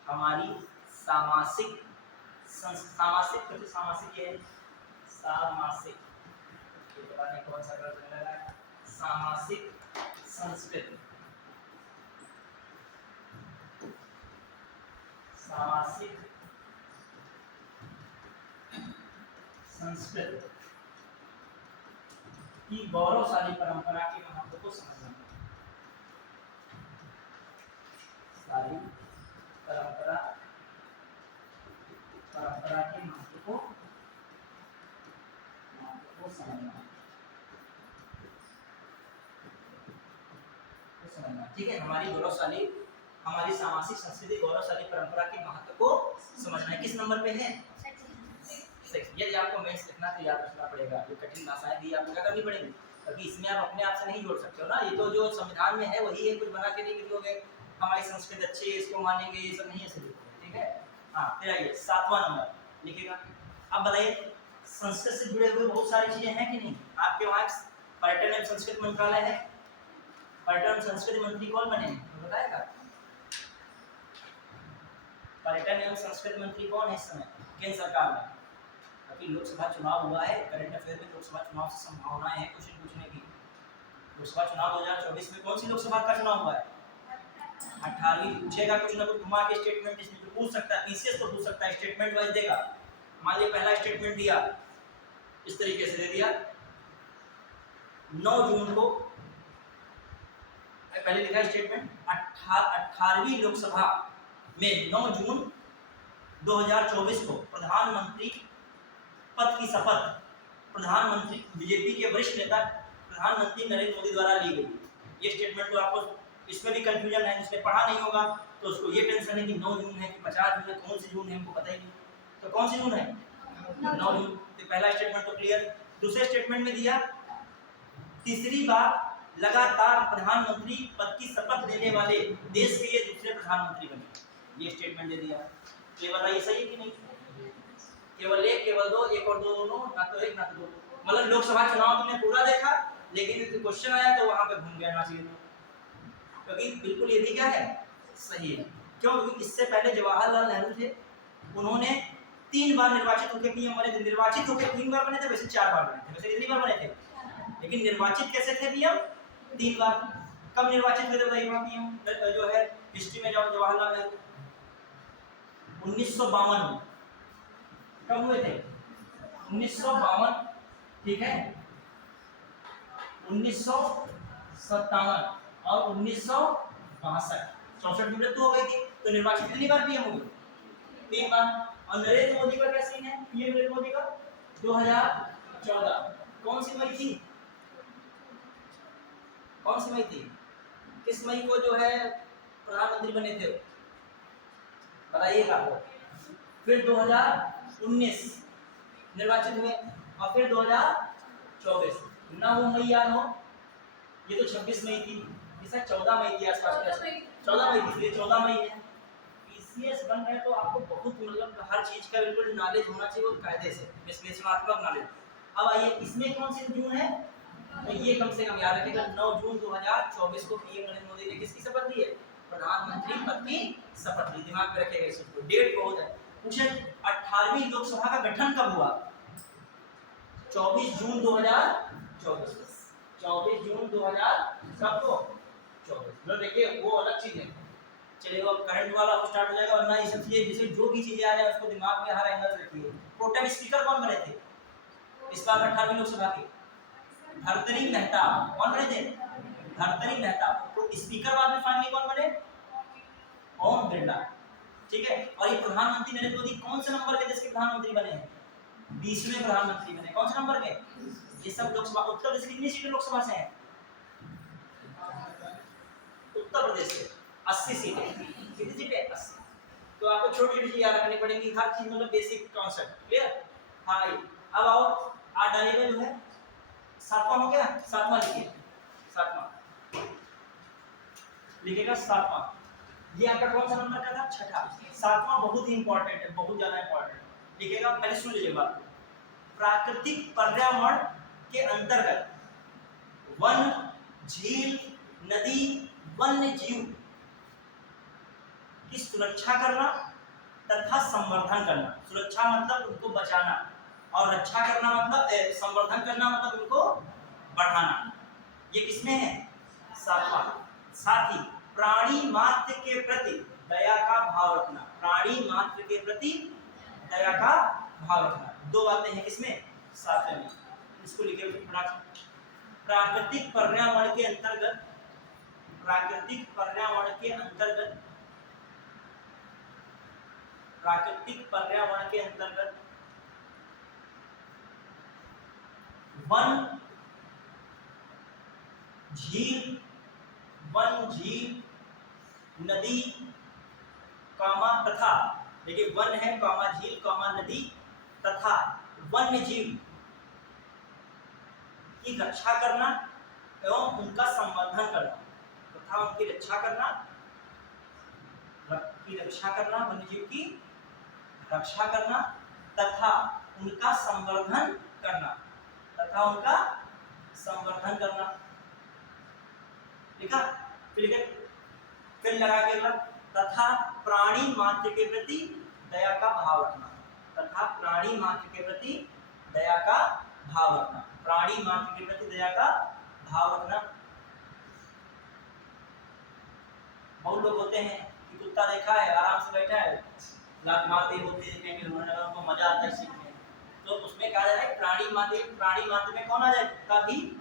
हमारी सामासिक सामासिक तो सामासिक है, सामासिक पता नहीं कौन सा गलत लगा है, सामासिक संस्कृति, सामासिक संस्कृति की गौरवशाली परंपरा के महत्व को समझना। सारी परंपरा के महत्व को समझना, ठीक है। हमारी गौरवशाली, हमारी सामाजिक संस्कृति गौरवशाली परंपरा के महत्व को समझना है। किस नंबर पे है? 6। यदि आपको मेंस लिखना तो याद रखना पड़ेगा, ये कठिन भाषाएं दी आपको क्या करनी पड़ेगी, क्योंकि इसमें आप अपने आप से नहीं जोड़ सकते हो ना। ये तो जो संविधान में है वही है, कुछ बना के नहीं लिखोगे हमारी संस्कृति अच्छी है इसको मानेंगे, ये सब नहीं ऐसे लिखोगे, ठीक है। हाँ, फिर आइए 7वां नंबर लिखिएगा। अब बताइए संस्कृत से जुड़े हुए बहुत सारी चीजें हैं कि नहीं? आपके वहाँ पर्यटन एवं संस्कृति मंत्रालय है, पर्यटन एवं संस्कृति मंत्री कौन बने हैं बताएगा? पर्यटन एवं संस्कृति मंत्री कौन है इस समय केंद्र सरकार में? अभी लोकसभा चुनाव हुआ है, करंट अफेयर में लोकसभा चुनाव से संभावनाएं हैं क्वेश्चन पूछने की। लोकसभा चुनाव 2024 में कौन सी लोकसभा का चुनाव हुआ है? 18वीं। पूछेगा कुछ ना कुछ घुमा के स्टेटमेंट इसमें तो पूछ सकता है, पीसीएस तो पूछ सकता है, स्टेटमेंट वाइज देगा। मान लीजिए पहला स्टेटमेंट दिया इस तरीके से दे दिया 9 जून को, पहले लिखा स्टेटमेंट 18वीं लोकसभा में 9 जून 2024 को प्रधानमंत्री पद की शपथ प्रधानमंत्री बीजेपी के वरिष्ठ नेता प्रधानमंत्री नरेंद्र मोदी द्वारा ली गई। ये स्टेटमेंट तो आपको इसमें भी कंफ्यूजन है, जिसने पढ़ा नहीं होगा तो उसको ये टेंशन है कि 9 जून है कि 50 जून है, कौन सी जून है हमको पता ही नहीं। तो कौन सी जून है? 9 जून। तो पहला स्टेटमेंट तो क्लियर। दूसरे स्टेटमेंट में दिया तीसरी बार लगातार प्रधानमंत्री पद की शपथ लेने वाले देश के ये दूसरे प्रधानमंत्री बने, ये स्टेटमेंट दे दिया। तो ये बताइए सही है कि नहीं? केवल एक, केवल दो, एक और दो दोनों, ना तो एक ना तो दो। मतलब लोकसभा चुनाव तुमने पूरा देखा लेकिन क्वेश्चन आया तो वहां पे घूम गया ना चाहिए, क्योंकि बिल्कुल ये भी क्या है सही है। क्यों? क्योंकि इससे पहले जवाहरलाल नेहरू थे, उन्होंने 3 बार निर्वाचित होकर पीएम बने थे। निर्वाचित होकर 3 बार बने थे, वैसे 4 बार बने थे। वैसे कितनी बार बने थे? लेकिन निर्वाचित कैसे थे पीएम? 3 बार। कब निर्वाचित हुए थे बताइए पीएम जो है हिस्ट्री में? जाओ जवाहरलाल नेहरू 1952 में। कब हुए थे? 1952, ठीक है। 1957 और 1963 62 64 निवृत्त हो गई थी, तो निर्वाचित कितनी बार पीएम हुई? 3 बार। और नरेंद्र मोदी का क्या सीन है? पीएम नरेंद्र मोदी का 2014 कौन सी मई थी? कौन सी मई थी? किस मई को जो है प्रधानमंत्री बने थे, बताइएगा। फिर 2019 निर्वाचित हुए और फिर 2024 ना वो मई याद हो, ये तो 26 मई थी, ये शायद 14 मई थी आसपास में, 14 मई थी, ये 14 मई है। पीसीएस बन रहे तो आपको बहुत मतलब हर चीज का बिल्कुल नॉलेज होना चाहिए, वो कायदे से विश्लेषणात्मक नॉलेज। अब आइए इसमें कौन सी जून है, तो ये कम से कम याद रखिएगा 9 जून 2024 को पीएम नरेंद्र मोदी ने किसकी शपथ ली है? प्रधानमंत्री पद की शपथ ली। दिमाग में रखिएगा इस चीज को, डेट बहुत है। पूछे 18वीं लोकसभा का गठन कब हुआ? 24 जून 2024। 24 जून 2024। देखिए वो अलग चीज है, चलिए वो करंट वाला स्टार्ट हो जाएगा, वरना ये सब चीजें जैसे जो भी चीजें आ जाए उसको दिमाग में हर एंगल से रखिए। प्रोटेम स्पीकर कौन बने थे इस बार 18वीं लोकसभा के? भर्तृहरि मेहताब। कौन बने थे? भर्तृहरि मेहताब। तो स्पीकर बाद में फाइनली कौन बने? ओम बिरला। ठीक है। और ये प्रधानमंत्री नरेंद्र मोदी कौन से नंबर के देश के प्रधानमंत्री बने हैं? 20वें प्रधानमंत्री बने। कौन से नंबर के? ये सब लोकसभा, उत्तर प्रदेश कितनी सीटें लोकसभा से हैं? उत्तर प्रदेश से 80 सीटें। कितनी सीटें? 80। तो आपको छोटी छोटी चीजें याद रखनी पड़ेंगी, हर चीज मतलब बेसिक कॉन्सेप्ट क्लियर। हाँ अब आओ, आठ डाली में जो है 7वां हो गया, 7वां लिखिए, 7वां लिखिएगा, 7वां। ये आपका कौन सा नंबर का था? छठा। 7वां बहुत ही इंपॉर्टेंट है, बहुत ज्यादा इंपॉर्टेंट। लिखिएगा, पहले सुन लीजिए बात। प्राकृतिक पर्यावरण के अंतर्गत वन, झील, नदी, वन्य जीव की सुरक्षा करना तथा संवर्धन करना। सुरक्षा मतलब उनको बचाना, और रक्षा करना मतलब संवर्धन करना मतलब उनको बढ़ाना। ये किसमें है? 7वां। साथ ही प्राणी मात्र के प्रति दया का भाव रखना। प्राणी मात्र के प्रति दया का भाव रखना। दो बातें हैं किसमें? 7वें में। इसको लिखे प्राकृतिक पर्यावरण के अंतर्गत, प्राकृतिक पर्यावरण के अंतर्गत, प्राकृतिक पर्यावरण के अंतर्गत वन, झील, वन, झील, नदी, कामा तथा, देखिए वन है, कामा झील, कामा नदी तथा वन्य जीव की रक्षा करना एवं उनका संवर्धन करना, तथा उनकी रक्षा करना, वन्य जीव की रक्षा करना तथा उनका संवर्धन करना, तथा उनका संवर्धन करना। लिखा? फिर लगा के तथा प्राणी मात्र के प्रति दया का भाव रखना, तथा प्राणी मात्र के प्रति दया का भाव रखना, प्राणी मात्र के प्रति दया का भाव रखना। बहुत लोग होते हैं कि कुत्ता देखा है, आराम से बैठा है, लात मारते होते हैं, उनको मजा आता है सीखने, तो उसमें कहा जाए प्राणी मात्र में कौन आ जाए? कुत्ता भी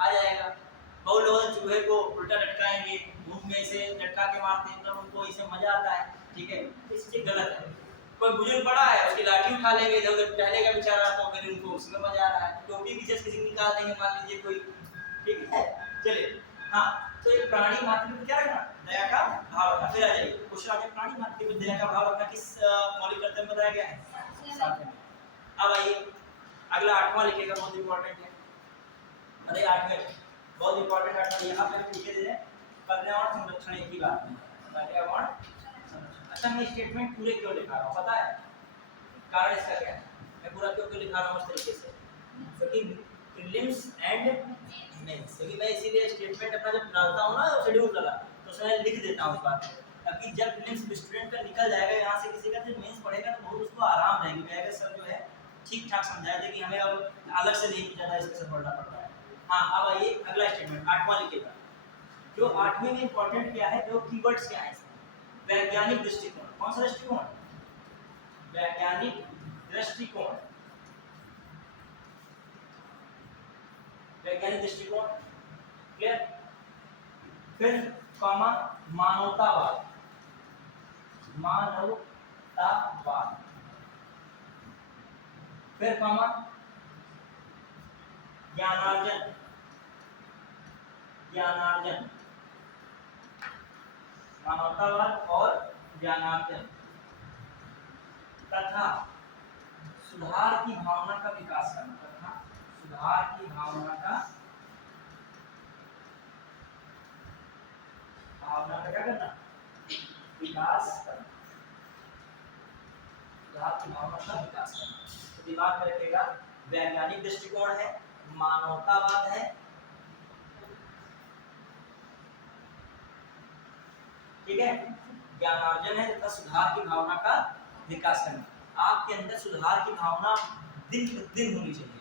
आ जाएगा। बहुत लोग चूहे को उल्टा लटकाएंगे, मुंह में से लटका के मारते हैं, तब उनको इसे मजा आता है। ठीक है, इससे गलत है। कोई बुजुर्ग बड़ा है, उसकी लाठी उठा लेंगे, इधर उधर टहलेगा बेचारा, तो फिर उनको उसमें मजा आ रहा है। टोपी पीछे से किसी निकाल देंगे, मान लीजिए कोई, ठीक है। चलिए, हाँ, तो ये प्राणी मात्र में क्या रखना? दया का भाव रखना। फिर आ जाइए क्वेश्चन आगे, प्राणी मात्र में दया का भाव रखना किस मौलिक कर्तव्य में बताया गया है? 7वें। अब आइए अगला 8वां लिखिएगा, बहुत इंपॉर्टेंट है। अरे 8वें बहुत इंपॉर्टेंट है, यहाँ पे लिखे दे रहे हैं पर्यावरण संरक्षण। एक ही बात है, पर्यावरण संरक्षण। अच्छा, मैं स्टेटमेंट पूरे क्यों लिखा रहा हूँ पता है? कारण इसका क्या है? मैं पूरा क्यों लिखा रहा हूँ इस तरीके से? क्योंकि प्रीलिम्स एंड मेंस, क्योंकि मैं इसीलिए स्टेटमेंट अपना जब डालता हूँ ना शेड्यूल वाला, तो उसमें लिख देता हूँ इस बात को, ताकि जब प्रीलिम्स स्टूडेंट का निकल जाएगा यहाँ से, किसी का जब मेंस पढ़ेगा तो बहुत उसको आराम रहेगी, कहेगा सर जो है ठीक ठाक समझाया था कि हमें अब अलग से नहीं ज़्यादा इसके पढ़ना पड़ रहा है। हाँ, अब आइए अगला स्टेटमेंट 8वां लिखिएगा। जो 8वें में इंपॉर्टेंट क्या है, जो कीवर्ड्स क्या है इसमें? वैज्ञानिक दृष्टिकोण। कौन सा दृष्टिकोण? वैज्ञानिक दृष्टिकोण। वैज्ञानिक दृष्टिकोण क्लियर। फिर कॉमा मानवतावाद, मानवतावाद, फिर कॉमा ज्ञानार्जन, ज्ञानार्जन, मानवतावाद और ज्ञानार्जन तथा सुधार की भावना का विकास करना, तथा सुधार की भावना का क्या करना, विकास करना, सुधार की भावना का विकास करना। तो दिमाग में रखेगा वैज्ञानिक दृष्टिकोण है, मानवतावाद है, ठीक है, ज्ञानार्जन है तथा सुधार की भावना का विकास करना। आपके अंदर सुधार की भावना दिन प्रतिदिन होनी चाहिए।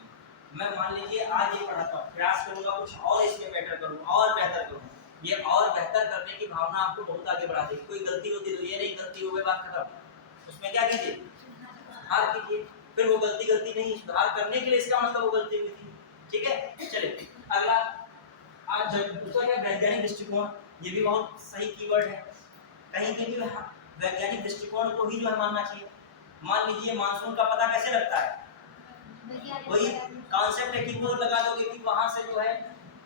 मैं मान लीजिए आज ये पढ़ाता हूँ, प्रयास करूंगा कुछ और इसमें बेटर करूँ और बेहतर करूँ, ये और बेहतर करने की भावना आपको बहुत आगे बढ़ा देगी। कोई गलती होती तो ये नहीं गलती हो गई बात खत्म, उसमें क्या कीजिए, सुधार कीजिए। फिर वो गलती नहीं, सुधार करने के लिए इसका मतलब वो गलती हुई थी, ठीक है। चलिए अगला, आज दूसरा क्या, वैज्ञानिक दृष्टिकोण। ये भी बहुत सही कीवर्ड है। कहीं कहीं जो है वैज्ञानिक दृष्टिकोण को ही जो है मानना चाहिए। मान लीजिए मानसून का पता कैसे लगता है, वही कॉन्सेप्ट है कि वो लगा दोगे कि वहां से जो है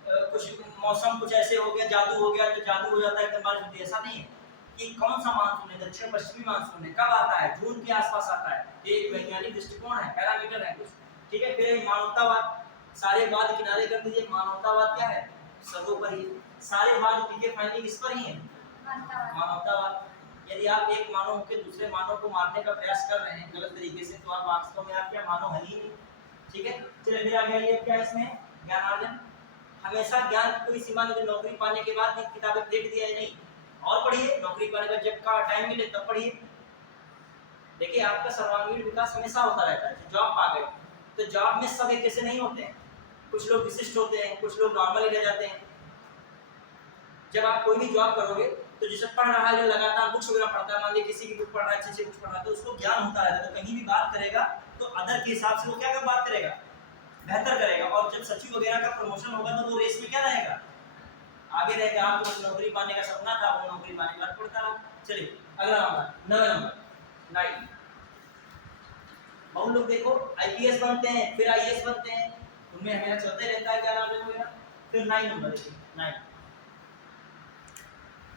कुछ मौसम कुछ ऐसे हो गया, जादू हो गया, तो जादू हो जाता है एकदम बारिश होती है, ऐसा नहीं है। कि कौन सा मानसून है, दक्षिण पश्चिमी मानसून है, कब आता है, जून के आसपास आता है। ये एक वैज्ञानिक दृष्टिकोण है, पैरामीटर है कुछ, ठीक है। फिर मानवतावाद, सारे वाद किनारे कर दीजिए, मानवतावाद क्या है, सर्वोपरि। सारे वाद टीके फाइनली किस पर ही है, मानवतावाद। यदि आप एक मानव के दूसरे मानव को मारने का प्रयास कर रहे हैं गलत तरीके से, तो आप वास्तव में आप क्या मानव है ही नहीं, ठीक है। चलिए फिर आ गया ये क्या इसमें, ज्ञानार्जन। हमेशा ज्ञान की कोई सीमा नहीं, नौकरी पाने के बाद भी किताबें फेंक दिया है नहीं, और पढ़िए, नौकरी पाने का जब का टाइम मिले तब पढ़िए। देखिए आपका सर्वांगीण विकास हमेशा होता रहता है। जॉब पा गए तो जॉब में सब एक जैसे नहीं होते हैं, कुछ लोग विशिष्ट होते हैं, कुछ लोग नॉर्मली रह जाते हैं। जब आप कोई भी जॉब करोगे तो जिसे पढ़ रहा है, जो लगातार बुक्स वगैरह पढ़ता है, मान लीजिए किसी की बुक पढ़ रहा है, अच्छी अच्छी बुक्स पढ़ रहा है, तो उसको ज्ञान होता रहता है। तो कहीं भी बात करेगा तो अदर के हिसाब से वो क्या कर बात करेगा, बेहतर करेगा। और जब सचिव वगैरह का प्रमोशन होगा तो वो रेस में क्या रहेगा, आगे रहेगा। आपको नौकरी पाने का सपना था, वो नौकरी पाने का पड़ता रहा। चलिए अगला नंबर 9। बहुत लोग देखो आईपीएस बनते हैं, फिर आईएएस बनते हैं, उनमें हमेशा चलते रहता है क्या नाम है। फिर 9 नंबर देखिए, 9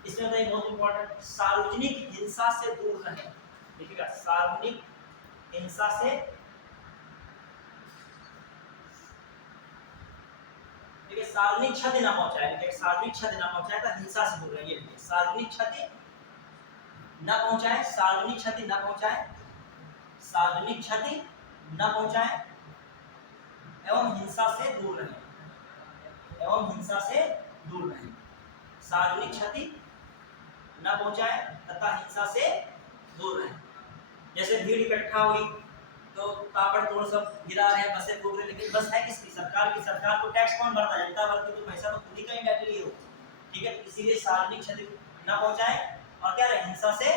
इसमें बताइए बहुत इंपॉर्टेंट, सार्वजनिक हिंसा से दूर रहें। देखिएगा सार्वजनिक हिंसा से, देखिए सार्वजनिक क्षति ना पहुंचाए, देखिए सार्वजनिक क्षति ना पहुंचाए तो हिंसा से दूर रहिए। देखिए सार्वजनिक क्षति ना पहुंचाए, सार्वजनिक क्षति ना पहुंचाए, सार्वजनिक क्षति न पहुंचाएं एवं हिंसा से दूर रहें, एवं हिंसा से दूर रहें। सार्वजनिक क्षति न पहुंचाएं तथा हिंसा से दूर रहें। जैसे भीड़ इकट्ठा हुई तो ताबड़तोड़ सब गिरा रहे हैं, बसें फूक रहे हैं, लेकिन बस है किसकी, सरकार की। सरकार को टैक्स कौन भरता है, जनता भरती, तो पैसा तो खुद ही का इंडायरेक्टली हो, ठीक है। इसीलिए सार्वजनिक क्षति न पहुंचाएं और क्या रहे, हिंसा से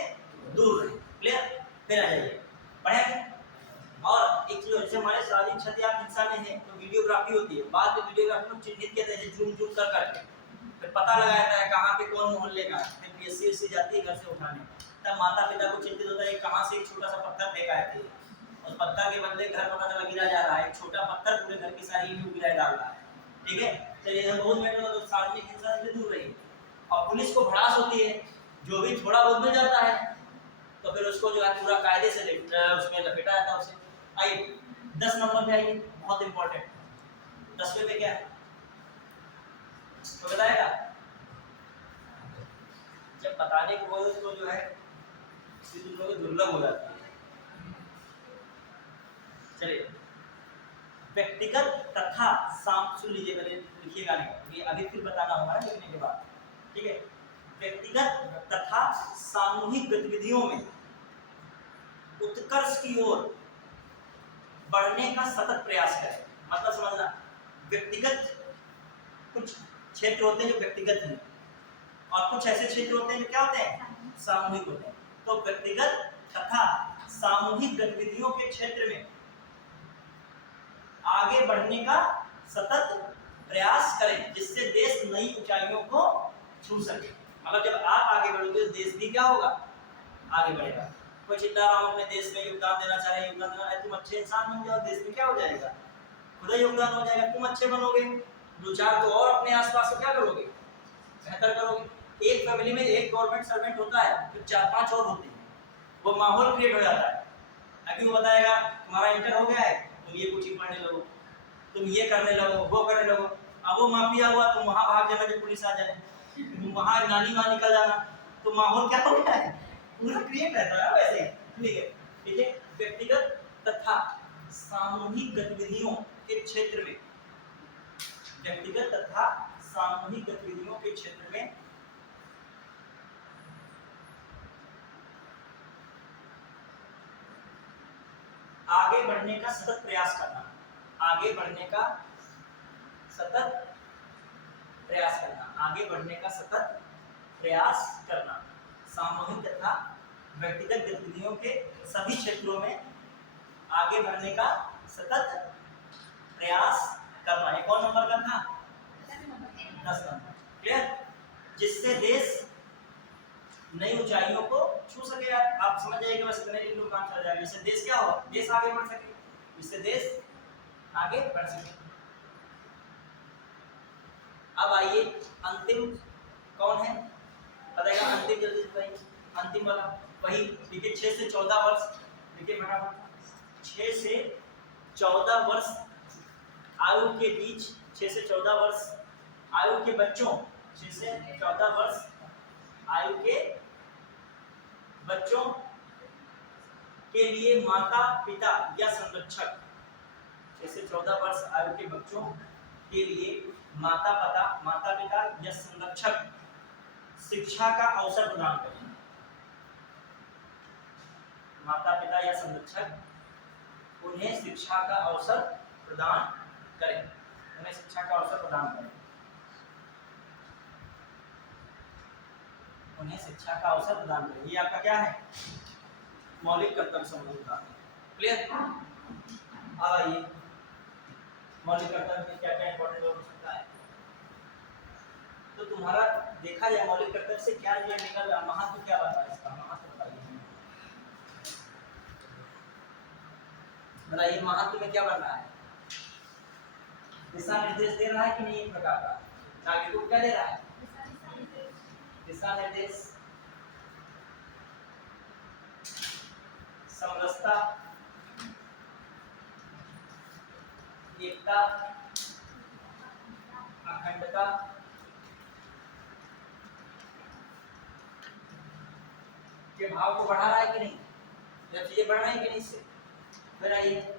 दूर रहें। क्लियर। फिर आ जाइए बढ़े। और एक चीज जैसे हमारे सार्वजनिक क्षति आप हिंसा में है तो वीडियोग्राफी होती है, बाद में वीडियोग्राफी में चिन्हित किया जाता है, जूम जूम कर करके फिर पता लगाया जाता है कहाँ पे कौन मोहल्ले का। फिर पीएससी जाती है घर से उठाने, तब माता पिता को चिंतित होता है कहाँ से एक छोटा सा पत्थर फेंका है, उस पत्थर के बदले घर पता चला गिरा जा रहा है, एक छोटा पत्थर पूरे घर की सारी ईंट गिरा डाल रहा है, ठीक है। चलिए बहुत मैटर तो सार्वजनिक हिंसा से दूर रहिए। और पुलिस को भड़ास होती है, जो भी थोड़ा बहुत मिल जाता है तो फिर उसको जो है पूरा कायदे से उसमें लपेटा जाता है उसे। आइए 10 नंबर पे आइए, बहुत इंपॉर्टेंट। 10वें पे क्या है तो बताएगा, जब बताने को बोले तो जो है दुर्लभ हो जाता है। चलिए व्यक्तिगत तथा सुन लीजिए, पहले लिखिएगा नहीं, ये अभी फिर बताना होगा ना लिखने के बाद, ठीक है। व्यक्तिगत तथा सामूहिक गतिविधियों में उत्कर्ष की ओर बढ़ने का सतत प्रयास करें। मतलब समझना, व्यक्तिगत कुछ क्षेत्र होते हैं जो व्यक्तिगत हैं और कुछ ऐसे क्षेत्र होते हैं जो क्या होते हैं, सामूहिक होते हैं। तो व्यक्तिगत तथा सामूहिक गतिविधियों के क्षेत्र में आगे बढ़ने का सतत प्रयास करें, जिससे देश नई ऊंचाइयों को छू सके। मतलब जब आप आगे बढ़ोगे तो देश भी क्या होगा, आगे बढ़ेगा। कोई चिंता हम अपने देश में योगदान देना चाह रहे हैं, योगदान देना है, तुम अच्छे इंसान बन जाओ, देश में क्या हो जाएगा, खुद ही योगदान हो जाएगा। तुम अच्छे बनोगे, दो चार को और अपने आसपास क्या करोगे, बेहतर करोगे। एक फैमिली में एक गवर्नमेंट सर्वेंट होता है तो 4-5 और होते हैं, वो माहौल क्रिएट हो जाता है। अभी वो बताएगा तुम्हारा इंटर हो गया है, तुम ये कोचिंग पढ़ने लगो, तुम ये करने लगो, वो करने लगो। अब वो माफिया हुआ, तुम वहां भाग जाना जब पुलिस आ जाए, तुम वहां नानी वहां निकल जाना, तो माहौल क्या हो गया है, पूरा क्रिएट रहता है वैसे। ठीक है, ठीक है। व्यक्तिगत तथा सामूहिक गतिविधियों के क्षेत्र में, व्यक्तिगत तथा सामूहिक गतिविधियों के क्षेत्र में आगे बढ़ने का सतत प्रयास करना, आगे बढ़ने का सतत प्रयास करना, आगे बढ़ने का सतत प्रयास करना, सामूहिक तथा व्यक्तिगत गतिविधियों के सभी क्षेत्रों में आगे बढ़ने का सतत प्रयास करना। ये कौन नंबर का था, 10 नंबर। क्लियर, जिससे देश नई ऊंचाइयों को छू सके। आप समझ जाइए बस इतने ही काम चल जाएगा, इससे देश क्या हो, देश आगे बढ़ सके, इससे देश आगे बढ़ सके। अब आइए अंतिम कौन है बताएगा, अंतिम जल्दी बताइए, अंतिम वाला वही देखिए 6 से 14 वर्ष, देखिए फटाफट 6 से 14 वर्ष आयु के बीच, 6 से 14 वर्ष आयु के बच्चों, 6 से 14 वर्ष आयु के बच्चों के लिए माता पिता या संरक्षक, 6 से 14 वर्ष आयु के बच्चों के लिए माता पिता या संरक्षक शिक्षा का अवसर प्रदान करें। माता पिता या संरक्षक उन्हें शिक्षा का अवसर प्रदान करें, उन्हें शिक्षा का अवसर प्रदान करें, उन्हें शिक्षा का अवसर प्रदान करें। ये आपका क्या है, मौलिक कर्तव्य समूह का। क्लियर, अब आइए मौलिक कर्तव्य में क्या क्या इंपॉर्टेंट हो सकता है। तो तुम्हारा देखा जाए मौलिक कर्तव्य से क्या रिलेट निकल रहा है, महत्व क्या बन रहा है इसका, महत्व बताइए, महत्व में क्या बन रहा है, दिशा निर्देश दे रहा है कि नहीं, एक प्रकार का नागरिक को क्या दे रहा है, दिशा निर्देश, समरसता, एकता, अखंडता, के भाव को बढ़ा रहा है कि नहीं, जब चीजें बढ़ रही है कि नहीं इससे। फिर आइए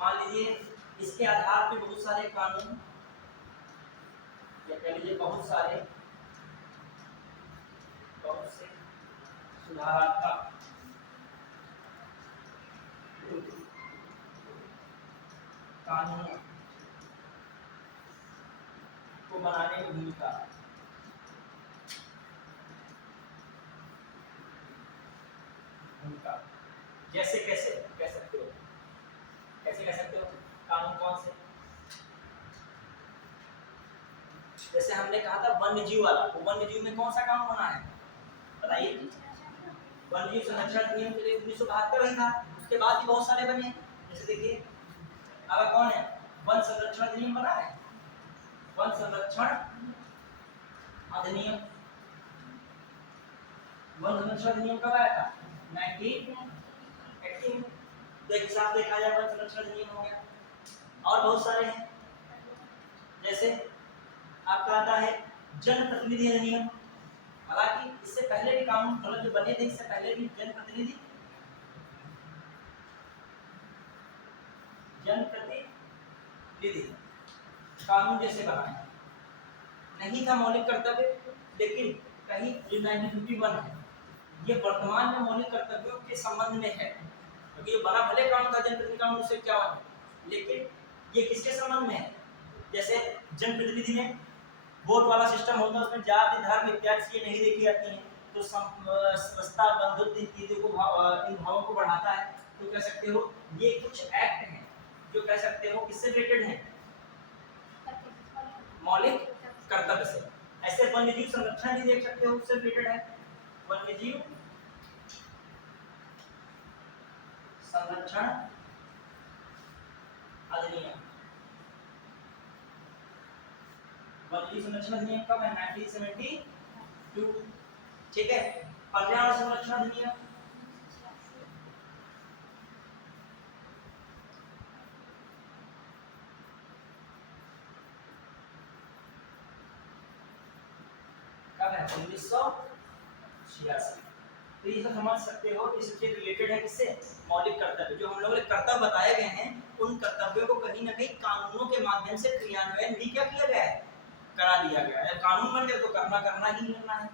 मान लीजिए इसके आधार पे बहुत सारे कानून या कह लीजिए बहुत से सुधारात्मक कानून को बनाने की भूमिका, जैसे कैसे कह सकते हो, कैसे कह सकते हो, कानून कौन से, जैसे हमने कहा था वन्य जीव वाला, तो वन्य जीव में कौन सा कानून बना है बताइए, वन्य जीव संरक्षण अधिनियम के लिए 1972 ही था, उसके बाद भी बहुत सारे बने। जैसे देखिए अब कौन है, वन संरक्षण अधिनियम बना है, वन संरक्षण अधिनियम, वन संरक्षण अधिनियम कब आया था, 1918। तो एक हिसाब देखा जाए वन संरक्षण अधिनियम हो गया, और बहुत सारे हैं। जैसे आपका आता है जनप्रतिनिधि अधिनियम, हालांकि इससे पहले भी कानून मतलब जो बने थे इससे पहले भी जनप्रतिनिधि कानून जैसे बनाए नहीं था मौलिक कर्तव्य, लेकिन कहीं 1951 है ये वर्तमान में मौलिक कर्तव्यों के संबंध में है, क्योंकि ये बड़ा भले कानून था जनप्रतिनिधि कानून से क्या है, लेकिन ये किसके संबंध में है। जैसे जनप्रतिनिधि में वोट वाला सिस्टम होता है, उसमें जाति धर्म इत्यादि चीजें नहीं देखी जाती हैं, तो समता बंधुत्व इन भावों को बढ़ाता है। तो कह सकते हो ये कुछ एक्ट हैं जो कह सकते हो किससे रिलेटेड हैं, मौलिक कर्तव्य से। ऐसे वन्यजीव संरक्षण भी देख सकते हो, उससे रिलेटेड है वन्यजीव संरक्षण अधिनियम। वन्यजीव संरक्षण अधिनियम कब है? 1972। ठीक है। पर्यावरण संरक्षण अधिनियम कब है? 1986। तो ये सब समझ सकते हो, इससे रिलेटेड है किससे? मौलिक कर्तव्य। जो हम लोगों ने कर्तव्य बताए गए हैं, उन कर्तव्यों को कहीं ना कहीं कानूनों के माध्यम से क्रियान्वयन भी क्या किया गया है? करा दिया गया है। कानून बन गया तो करना ही करना है।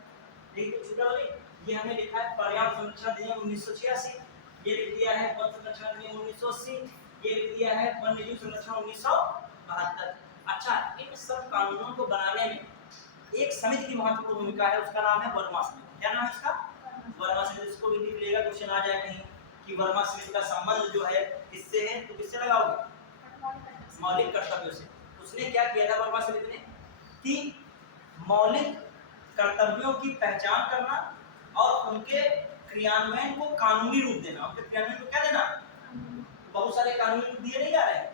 देखिए छोटा वाले, ये हमने लिखा है पर्यावरण संरक्षण अधिनियम 1986, ये लिख दिया है वन संरक्षण अधिनियम 1980, ये लिख दिया है वन्यजीव संरक्षण 1972। अच्छा, इन सब कानूनों को बनाने में एक समिति की महत्वपूर्ण भूमिका है, उसका नाम है वर्मा समिति। क्या नाम है इसका? वर्मा समिति। इसको भी लिख लेगा, क्वेश्चन आ जाए कहीं कि वर्मा समिति का संबंध जो है किससे है, तो किससे लगाओगे? मौलिक कर्तव्यों से। उसने क्या किया था वर्मा समिति ने कि मौलिक कर्तव्यों की पहचान करना और उनके क्रियान्वयन को कानूनी रूप देना। उनके क्रियान्वयन को क्या देना? बहुत सारे कानूनी रूप दिए नहीं जा रहे हैं,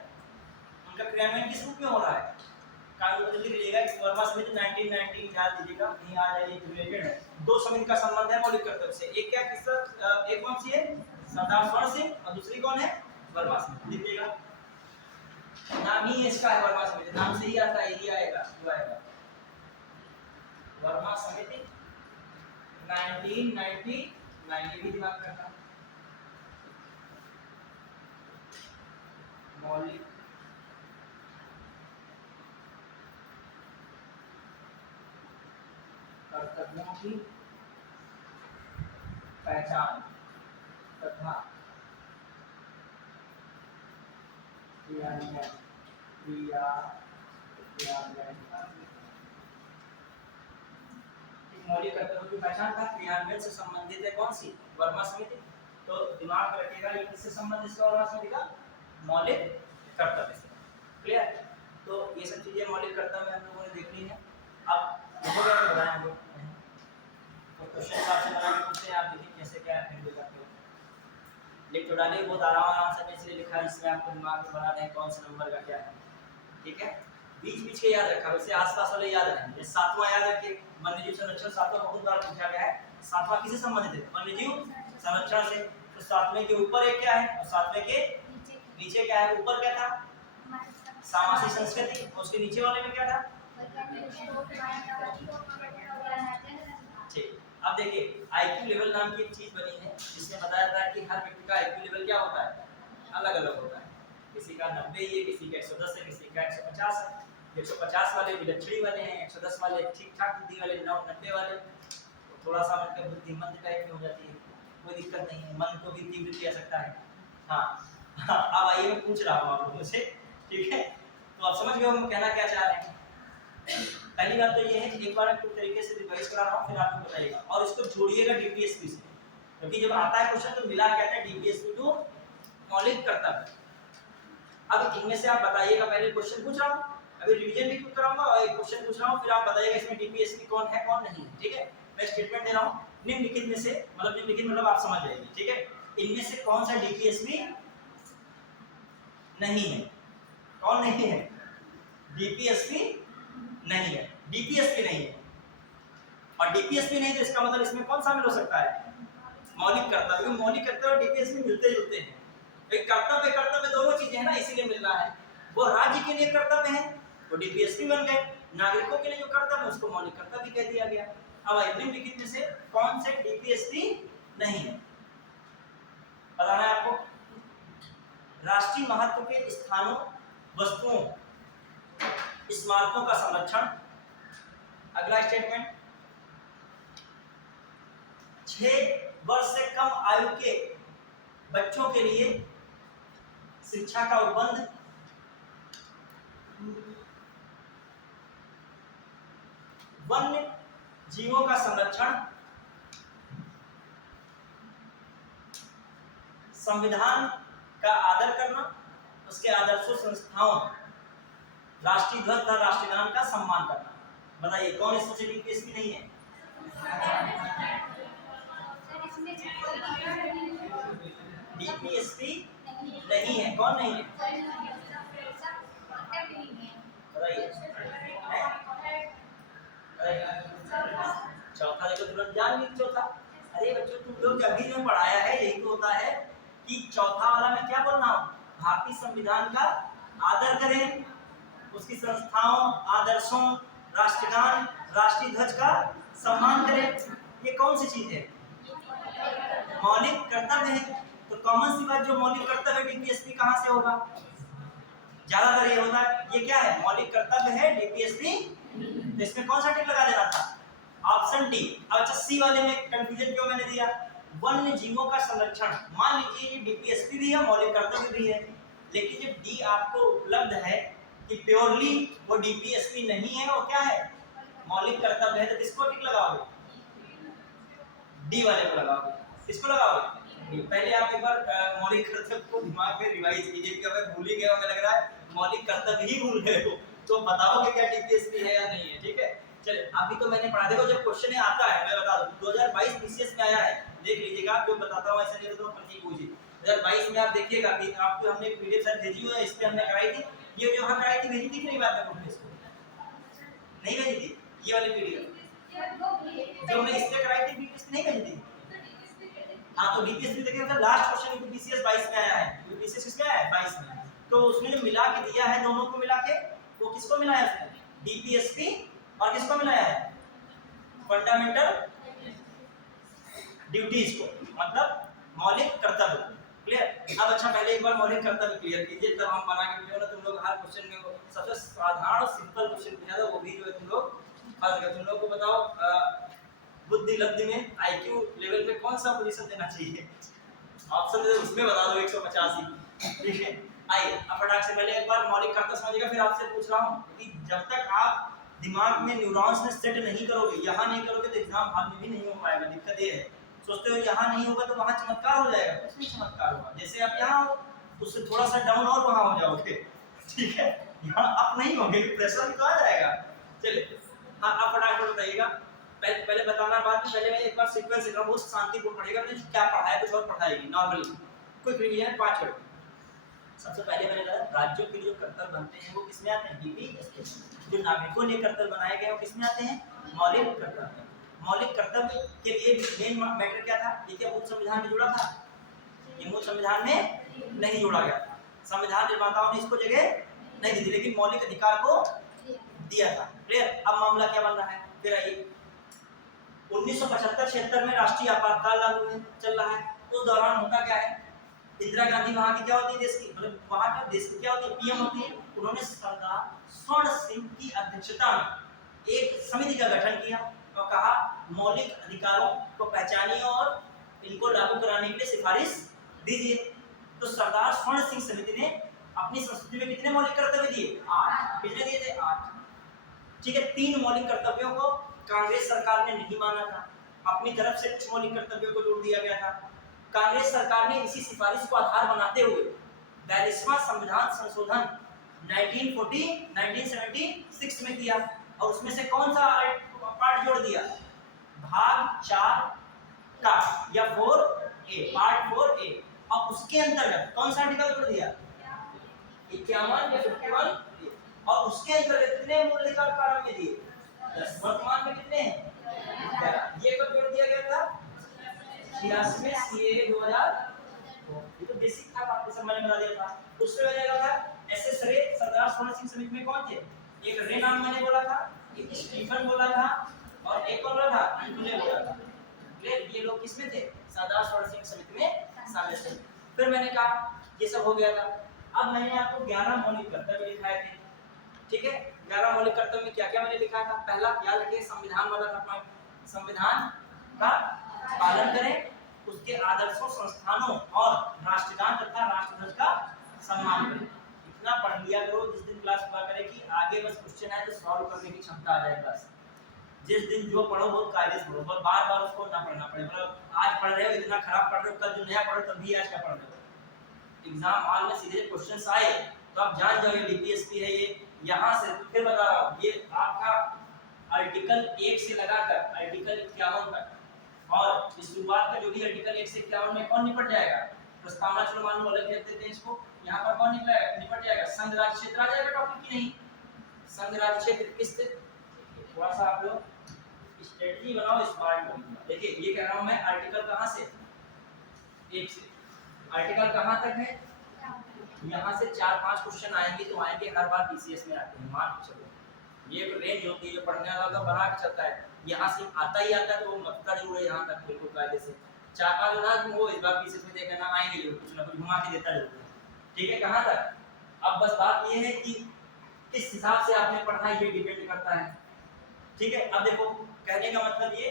उनका क्रियान्वयन किस रूप में हो रहा है? कानून लिख लीजिएगा कि वर्मा समिति 1919 ध्यान दीजिएगा, कहीं आ जाए रिलेटेड है। दो समिति का संबंध है मौलिक कर्तव्य से। एक क्या किसका? एक कौन सी है? सरदार स्वर्ण सिंह, और दूसरी कौन है? वर्मा समिति। लिख लीजिएगा, नाम ही इसका है वर्मा समिति, नाम से ही आता है, ये आएगा जो आएगा वर्मा समिति 1999। ये भी दिमाग रखना। मौलिक कर्तव्यों की पहचान तथा क्रियान्वयन मौलिक कर्तव्यों की पहचान का क्रियान्वयन से संबंधित है कौन सी? वर्मा समिति। तो दिमाग में रखिएगा ये किससे संबंधित है? वर्मा समिति का मौलिक कर्तव्य से। क्लियर? तो ये सब चीजें मौलिक कर्तव्य हम लोगों ने देख ली है। अब हो गया तो बताएं हम लोग, तो क्वेश्चन आपसे बना के पूछते हैं, आप देखिए कैसे क्या हैंडल करते हो। लिख तो डालिए, बहुत आराम से इसलिए लिखा है, इसमें आपको दिमाग में बना दें कौन से नंबर का क्या है। ठीक है, बीच बीच के याद रखा, वैसे आसपास वाले याद रहेंगे। जैसे सातवां याद रखिए, वन्यजीव संरक्षण सातवां बहुत बार पूछा गया है। सातवां किससे संबंधित है? वन्यजीव संरक्षण से। तो सातवें के ऊपर एक क्या है और सातवें के नीचे क्या है? ऊपर क्या था? सामाजिक संस्कृति। उसके नीचे वाले में क्या था? ठीक। अब देखिए आईक्यू लेवल नाम की एक चीज बनी है, जिसमें बताया था कि हर व्यक्ति का आईक्यू लेवल क्या होता है? अलग अलग होता है। किसी का 90 है, किसी का 110 है, किसी का 150 है। 150 वाले विलक्षणी वाले हैं, 110 वाले ठीक ठाक बुद्धि वाले, 90 वाले तो थोड़ा सा उनका बुद्धि मंद टाइप की हो जाती है। कोई दिक्कत नहीं है, मन को भी तीव्र किया सकता है। हाँ, अब आइए मैं पूछ रहा हूँ आप लोगों से, ठीक है? तो आप समझ गए हम कहना क्या चाह रहे हैं। पहली बात तो ये है कि एक बार मैं पूरी तरीके से रिवाइज करा रहा हूँ, फिर आपको बताइएगा और इसको जोड़िएगा डीपीएसपी से, क्योंकि जब आता है क्वेश्चन तो मिला कहते हैं डीपीएसपी टू मौलिक कर्तव्य। अब इनमें से आप बताइएगा, पहले क्वेश्चन पूछ रहा हूँ, अभी रिवीजन भी कराऊंगा और एक क्वेश्चन पूछ रहा हूँ, फिर आप बताइएगा इसमें डीपीएसपी कौन है कौन नहीं है। ठीक है, मैं स्टेटमेंट दे रहा हूँ, निम्नलिखित में से, मतलब निम्नलिखित मतलब आप समझ जाएंगे। ठीक है, इनमें से कौन सा डीपीएसपी नहीं है? कौन नहीं है? डीपीएसपी नहीं है, डीपीएसपी नहीं है। और डीपीएसपी नहीं तो इसका मतलब इसमें कौन शामिल हो सकता है? मौलिक कर्तव्य। मौलिक कर्तव्य और डीपीएसपी मिलते जुलते हैं। एक कर्तव्य कर्तव्य दोनों चीजें हैं ना, इसीलिए मिल रहा है। वो राज्य के लिए कर्तव्य है तो डीपीएसपी बन गए, नागरिकों के लिए जो कर्तव्य उसको मौलिक कर्तव्य कह दिया गया। अब निम्नलिखित में से कौन से डीपीएसपी नहीं है बताना है आपको। राष्ट्रीय महत्व के स्थानों, वस्तुओं, स्मारकों का संरक्षण। अगला स्टेटमेंट, 6 वर्ष से कम आयु के बच्चों के लिए शिक्षा का उपबंध। वन्य जीवों का संरक्षण। संविधान का आदर करना, उसके आदर्शों, संस्थाओं, राष्ट्रीय ध्वज तथा राष्ट्रगान का सम्मान करना। बताइए कौन इसमें से डीपीएसपी नहीं है? डीपीएसपी नहीं है, कौन नहीं है बताइए? चौथा देखो तुरंत जान ली चौथा। अरे बच्चों तुम लोग अभी जो पढ़ाया है यही तो होता है कि चौथा वाला मैं क्या बोल रहा हूँ, भारतीय संविधान का आदर करें, उसकी संस्थाओं, आदर्शों, राष्ट्रगान, राष्ट्रीय ध्वज का सम्मान करें। ये कौन सी चीज है? मौलिक कर्तव्य है। तो कॉमन सी बात, जो मौलिक कर्तव्य डीपीएसपी कहाँ से होगा? ज्यादातर ये होता है, ये क्या है? मौलिक कर्तव्य है डीपीएसपी। तो इसमें कौन सा टिक लगा देना था? Option D. अच्छा सी वाले में कंफ्यूजन क्यों मैंने दिया? वन्य जीवों का संरक्षण, मान लीजिए ये डीपीएसपी भी है, मौलिक कर्तव्य भी है, लेकिन जो डी आपको उपलब्ध है कि प्योरली वो डीपीएसपी नहीं है, वो क्या है? मौलिक कर्तव्य है। तो किसको टिक लगाओगे? डी वाले को लगाओगे। किसको लगाओगे? पहले आप एक बार मौलिक कर्तव्य को दिमाग में रिवाइज कीजिए कि अगर भूल ही गए हो, हमें लग रहा है मौलिक कर्तव्य ही भूल गए हो, तो बताओगे क्या डीपीएसपी है या नहीं है? ठीक है, चलिए अभी तो मैंने पढ़ा। देखो जब क्वेश्चन आता है मैं बता दूं, 2022 पीसीएस में आया है, देख लीजिएगा, आप जो बताता हूं ऐसा नहीं तो प्रतीक पूछिए। 2022 में आप देखिएगा कि आपको हमने पीडीएफ सर भेजी हुई है, इस पे हमने कराई थी, ये जो हम कराई थी भेजी थी कि नहीं? बात है इसको नहीं भेजी थी, ये वाली पीडीएफ जो हमने इस पे कराई थी पीडीएफ नहीं भेजी थी। हाँ तो डीपीएसपी देखिए तो लास्ट क्वेश्चन यूपीसीएस 22 में आया है, यूपीसीएस किसमें आया है? 22 में। तो उसमें जो मिला के दिया है दोनों को मिला के, वो किसको मिलाया है? डीपीएसपी और किसको मिलाया है? फंडामेंटल ड्यूटीज को, मतलब मौलिक कर्तव्य। क्लियर? अब अच्छा पहले एक बार मौलिक कर्तव्य क्लियर कीजिए, तब हम बना के वीडियो ना तुम लोग हर क्वेश्चन में वो सबसे साधारण और सिंपल क्वेश्चन पूछा था, वो भी जो है तुम लोग फंस गए। तुम लोग को बताओ बुद्धि लब्धि में आईक्यू लेवल पे कौन सा पोजीशन देना चाहिए? ऑप्शन दे उसमें बता दो 185। ठीक है, आइए अब फटाक से पहले एक बार मौलिक कर्तव्य समझिएगा, फिर आपसे पूछ रहा हूं कि जब तक आप दिमाग में न्यूरॉन्स में सेट नहीं करोगे, यहाँ नहीं करोगे तो एग्जाम हॉल में भी नहीं हो पाएगा। दिक्कत ये है, सोचते हो यहाँ नहीं होगा तो वहाँ चमत्कार हो जाएगा, कुछ नहीं चमत्कार होगा। जैसे आप यहाँ हो उससे थोड़ा सा डाउन और वहाँ हो जाओगे, ठीक है, यहाँ अप नहीं होगे, प्रेशर भी तो आ जाएगा। चलिए हाँ आप फटाक से बताइएगा, पहले बताना बात में, पहले मैं एक बार सीक्वेंस लिख रहा हूं, बहुत शांतिपूर्ण पढ़ेगा, मैंने क्या पढ़ाया कुछ और पढ़ाएगी नॉर्मली। कोई रिवीजन 5 मिनट। सबसे पहले मैंने कहा राज्यों के जो कर्तव्य बनते हैं वो किसमें आते हैं? डीपीएसपी। जो नागरिकों ने कर्तव्य बनाए गए वो किसमें आते हैं? मौलिक कर्तव्य। मौलिक कर्तव्य के लिए मेन मैटर क्या था? ये क्या मूल संविधान में जुड़ा था? ये मूल संविधान में नहीं जोड़ा गया था, संविधान निर्माताओं ने इसको जगह नहीं दी थी, लेकिन मौलिक अधिकार को दिया था। क्लियर? अब मामला क्या बन रहा है? फिर आइए 1975-76 में राष्ट्रीय आपातकाल लागू है, चल रहा है। उस दौरान होता क्या है, इंदिरा गांधी वहां की क्या होती है देश की, मतलब वहां का देश की क्या होती है? पीएम होती है। उन्होंने सरदार स्वर्ण सिंह की अध्यक्षता में एक समिति का गठन किया और कहा मौलिक अधिकारों को पहचानिए और इनको लागू कराने के लिए सिफारिश दीजिए। तो सरदार स्वर्ण सिंह समिति ने अपनी संस्कृति में कितने मौलिक कर्तव्य दिए? 8। कितने दिए थे? 8। ठीक है, 3 मौलिक कर्तव्यों को कांग्रेस सरकार ने नहीं माना था, अपनी तरफ से कुछ मौलिक कर्तव्यों को जोड़ दिया गया था। कांग्रेस सरकार ने इसी सिफारिश को आधार बनाते हुए 42वां संविधान संशोधन 1976 में किया, और उसमें से कौन सा पार्ट जोड़ दिया? भाग 4 का या 4A, पार्ट 4A, और उसके अंतर्गत कौन सा आर्टिकल जोड़ दिया? 51 या 51, और उसके अंतर्गत कितने मूल अधिकार प्रारंभ में दिए? 10। वर्तमान में कितने हैं? 11। ये कब जोड़ दिया गया था? 86 में सीए 2000। ये तो बेसिक था, आपको सब मैंने बता दिया था। उससे वजह क्या था? एसएस रे, सरदार स्वर्ण सिंह समिति में कौन थे? एक रे नाम मैंने बोला था, एक स्टीफन बोला था, और एक और बोला था अंटोनियो बोला था। क्लियर? ये लोग किसमें थे? सरदार स्वर्ण सिंह समिति में शामिल थे। फिर मैंने कहा ये सब हो गया था। अब मैंने आपको 11 मौलिक कर्तव्य लिखाए थे, ठीक है। 11 मौलिक कर्तव्य में क्या क्या मैंने लिखा था? पहला याद रखिए, संविधान वाला था पॉइंट, संविधान का पालन करें, उसके आदर्शों, संस्थानों और राष्ट्रगान तथा राष्ट्रध्वज का सम्मान करें। इतना पढ़ लिया करो, जिस दिन क्लास हुआ करे कि आगे बस क्वेश्चन है तो सॉल्व करने की क्षमता आ जाए क्लास। जिस दिन जो पढ़ो बहुत कायदे से पढ़ो, बार बार उसको ना पढ़ना पड़े। मतलब आज पढ़ रहे हो इतना खराब पढ़ रहे हो, कल जो नया पढ़ो तब भी आज का पढ़ रहे हो। एग्जाम हॉल में सीधे क्वेश्चंस आए तो आप जान जाओ ये डीपीएसपी है, ये यहाँ से फिर बता रहा हूँ, ये आपका आर्टिकल 1 से लगाकर आर्टिकल 51 तक, और इस शुरुआत का जो भी आर्टिकल 1 से 51 में कौन निपट जाएगा? प्रस्तावना, चलो मान लो अलग लिख देते हैं इसको, यहाँ पर कौन निपट जाएगा? संघ राज्य क्षेत्र आ जाएगा टॉपिक की नहीं? संघ राज्य क्षेत्र किस, थोड़ा सा आप लोग स्ट्रेटजी बनाओ स्मार्ट बनो। देखिए ये कह रहा हूं मैं, आर्टिकल कहां से? 1 से। आर्टिकल कहां तक है? यहाँ से 4-5 क्वेश्चन आएंगे तो आएंगे, हर बार पीसीएस में आते हैं, मान के चलो। ये एक रेंज होती है जो पढ़ने वाला का बना के चलता है, यहाँ से आता ही आता है तो वो मक्का जरूर है यहाँ तक बिल्कुल कायदे से। 4-5 उदाहरण वो इस बार पीसीएस में देखना ना आएंगे जो कुछ ना कुछ घुमा के देता जरूर है। ठीक है, कहाँ तक? अब बस बात ये है कि किस हिसाब से आपने पढ़ा ये डिपेंड करता है। ठीक है, अब देखो कहने का मतलब ये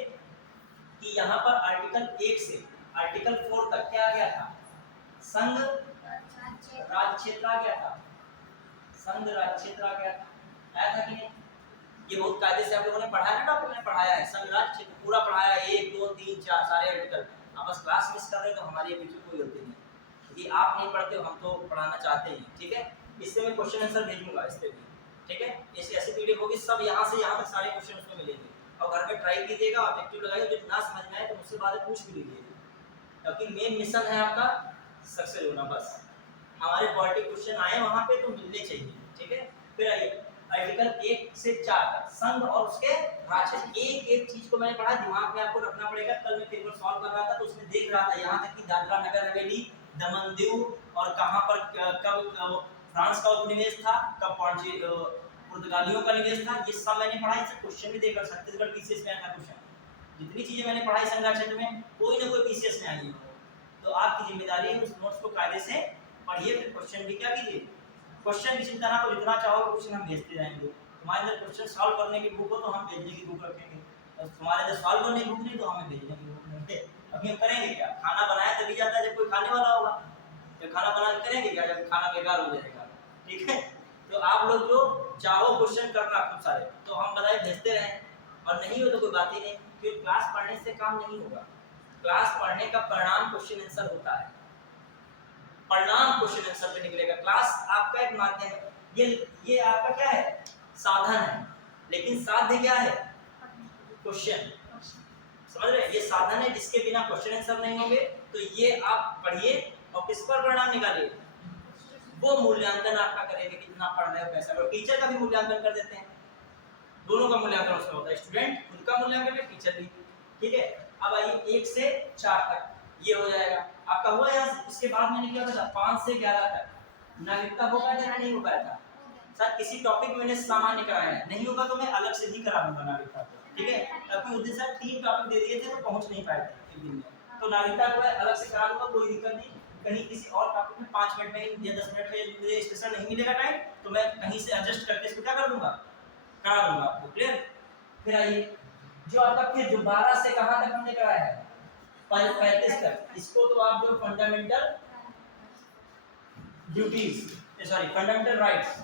कि यहाँ पर आर्टिकल 1 से आर्टिकल 4 तक क्या आ गया था? संघ राज्य क्षेत्र आ गया था, संघ राज्य क्षेत्र आ गया था, आया था कि नहीं? ये बहुत कायदे से आप लोगों ने पढ़ा है ना, टॉपिक में पढ़ाया है, संघ राज्य क्षेत्र पूरा पढ़ाया है, 1 2 3 4 सारे आर्टिकल। आप बस क्लास मिस कर रहे हो तो हमारी बीच में कोई गलती नहीं, क्योंकि आप नहीं पढ़ते हो, हम तो पढ़ाना चाहते हैं। ठीक है, इससे मैं क्वेश्चन आंसर भेजूंगा इस पे भी। ठीक है, ऐसी पीडीएफ होगी, सब यहाँ से यहाँ तक सारे क्वेश्चन उसमें मिलेंगे, और घर पे ट्राई कीजिएगा, ऑब्जेक्टिव लगाइए, जो ना समझ में आए तो मुझसे बातें पूछ भी लीजिएगा, क्योंकि मेन मिशन है आपका सक्सेस होना। बस हमारे पॉलिटिक क्वेश्चन आए वहाँ पे तो मिलने चाहिए। ठीक है, फिर आइए आर्टिकल 1 से 4 तक संघ और उसके राज्य। एक एक चीज को मैंने पढ़ा, दिमाग में आपको रखना पड़ेगा। कल मैं पेपर सॉल्व कर रहा था तो उसमें देख रहा था यहाँ तक कि दादरा नगर हवेली, दमन दीव और कहाँ पर कब फ्रांस का उपनिवेश था, कब पुर्तगालियों का निवेश था, ये सब मैंने पढ़ा। इससे क्वेश्चन भी देखकर छत्तीसगढ़ पीसीएस में आया क्वेश्चन। जितनी चीजें मैंने पढ़ाई संघ क्षेत्र में कोई ना कोई पीसीएस में आई है, तो आपकी जिम्मेदारी है उस नोट्स को कायदे से पढ़िए, फिर क्वेश्चन भी क्या कीजिए, क्वेश्चन की चिंता ना करो, जितना चाहोगे क्वेश्चन हम भेजते जाएंगे। तुम्हारे अंदर क्वेश्चन सॉल्व करने की बुक हो तो हम भेजने की बुक रखेंगे, और तुम्हारे अंदर सॉल्व करने की बुक नहीं तो हमें भेजने की बुक नहीं है। अभी हम करेंगे क्या? खाना बनाया तभी जाता है जब कोई खाने वाला होगा, जब खाना बना के करेंगे क्या जब खाना बेकार हो जाएगा? ठीक है, तो आप लोग जो चाहो क्वेश्चन करना खूब सारे, तो हम बताए भेजते रहें, और नहीं हो तो कोई बात ही नहीं, क्योंकि क्लास पढ़ने से काम नहीं होगा। क्लास पढ़ने का परिणाम क्वेश्चन आंसर होता है, परिणाम क्वेश्चन आंसर पे निकलेगा। क्लास आपका एक माध्यम है, ये आपका क्या है? साधन है, लेकिन साध्य क्या है? क्वेश्चन। समझ रहे हैं? ये साधन है जिसके बिना क्वेश्चन आंसर नहीं होंगे। तो ये आप पढ़िए और किस पर परिणाम निकालिए, वो मूल्यांकन आपका करेंगे कितना पढ़ रहे हो, कैसा। और टीचर का भी मूल्यांकन कर देते हैं, दोनों का मूल्यांकन उसमें होता है, स्टूडेंट खुद का मूल्यांकन है, टीचर भी। ठीक है, अब आइए 1 से 4 तक ये हो जाएगा आपका, हुआ यहाँ। इसके बाद मैंने क्या बताया? 5 से 11 तक नागरिकता हो पाया था, नहीं हो पाया था? सर किसी टॉपिक में मैंने सामान्य कराया है, नहीं होगा तो मैं अलग से भी करा दूंगा नागरिकता को। ठीक है, क्योंकि उस दिन सर 3 टॉपिक दे दिए थे तो पहुंच नहीं पाए थे एक दिन में, तो नागरिकता को अलग से करा दूंगा, कोई दिक्कत नहीं। कहीं किसी और टॉपिक में 5 मिनट में या 10 मिनट में मुझे स्पेशल नहीं मिलेगा टाइम, तो मैं कहीं से एडजस्ट करके इसको क्या कर दूंगा, करा दूंगा आपको। क्लियर? फिर आइए जो आपका फिर जो 12 से कहां तक हमने कराया है? 35 तक। इसको तो आप जो fundamental duties, sorry fundamental rights,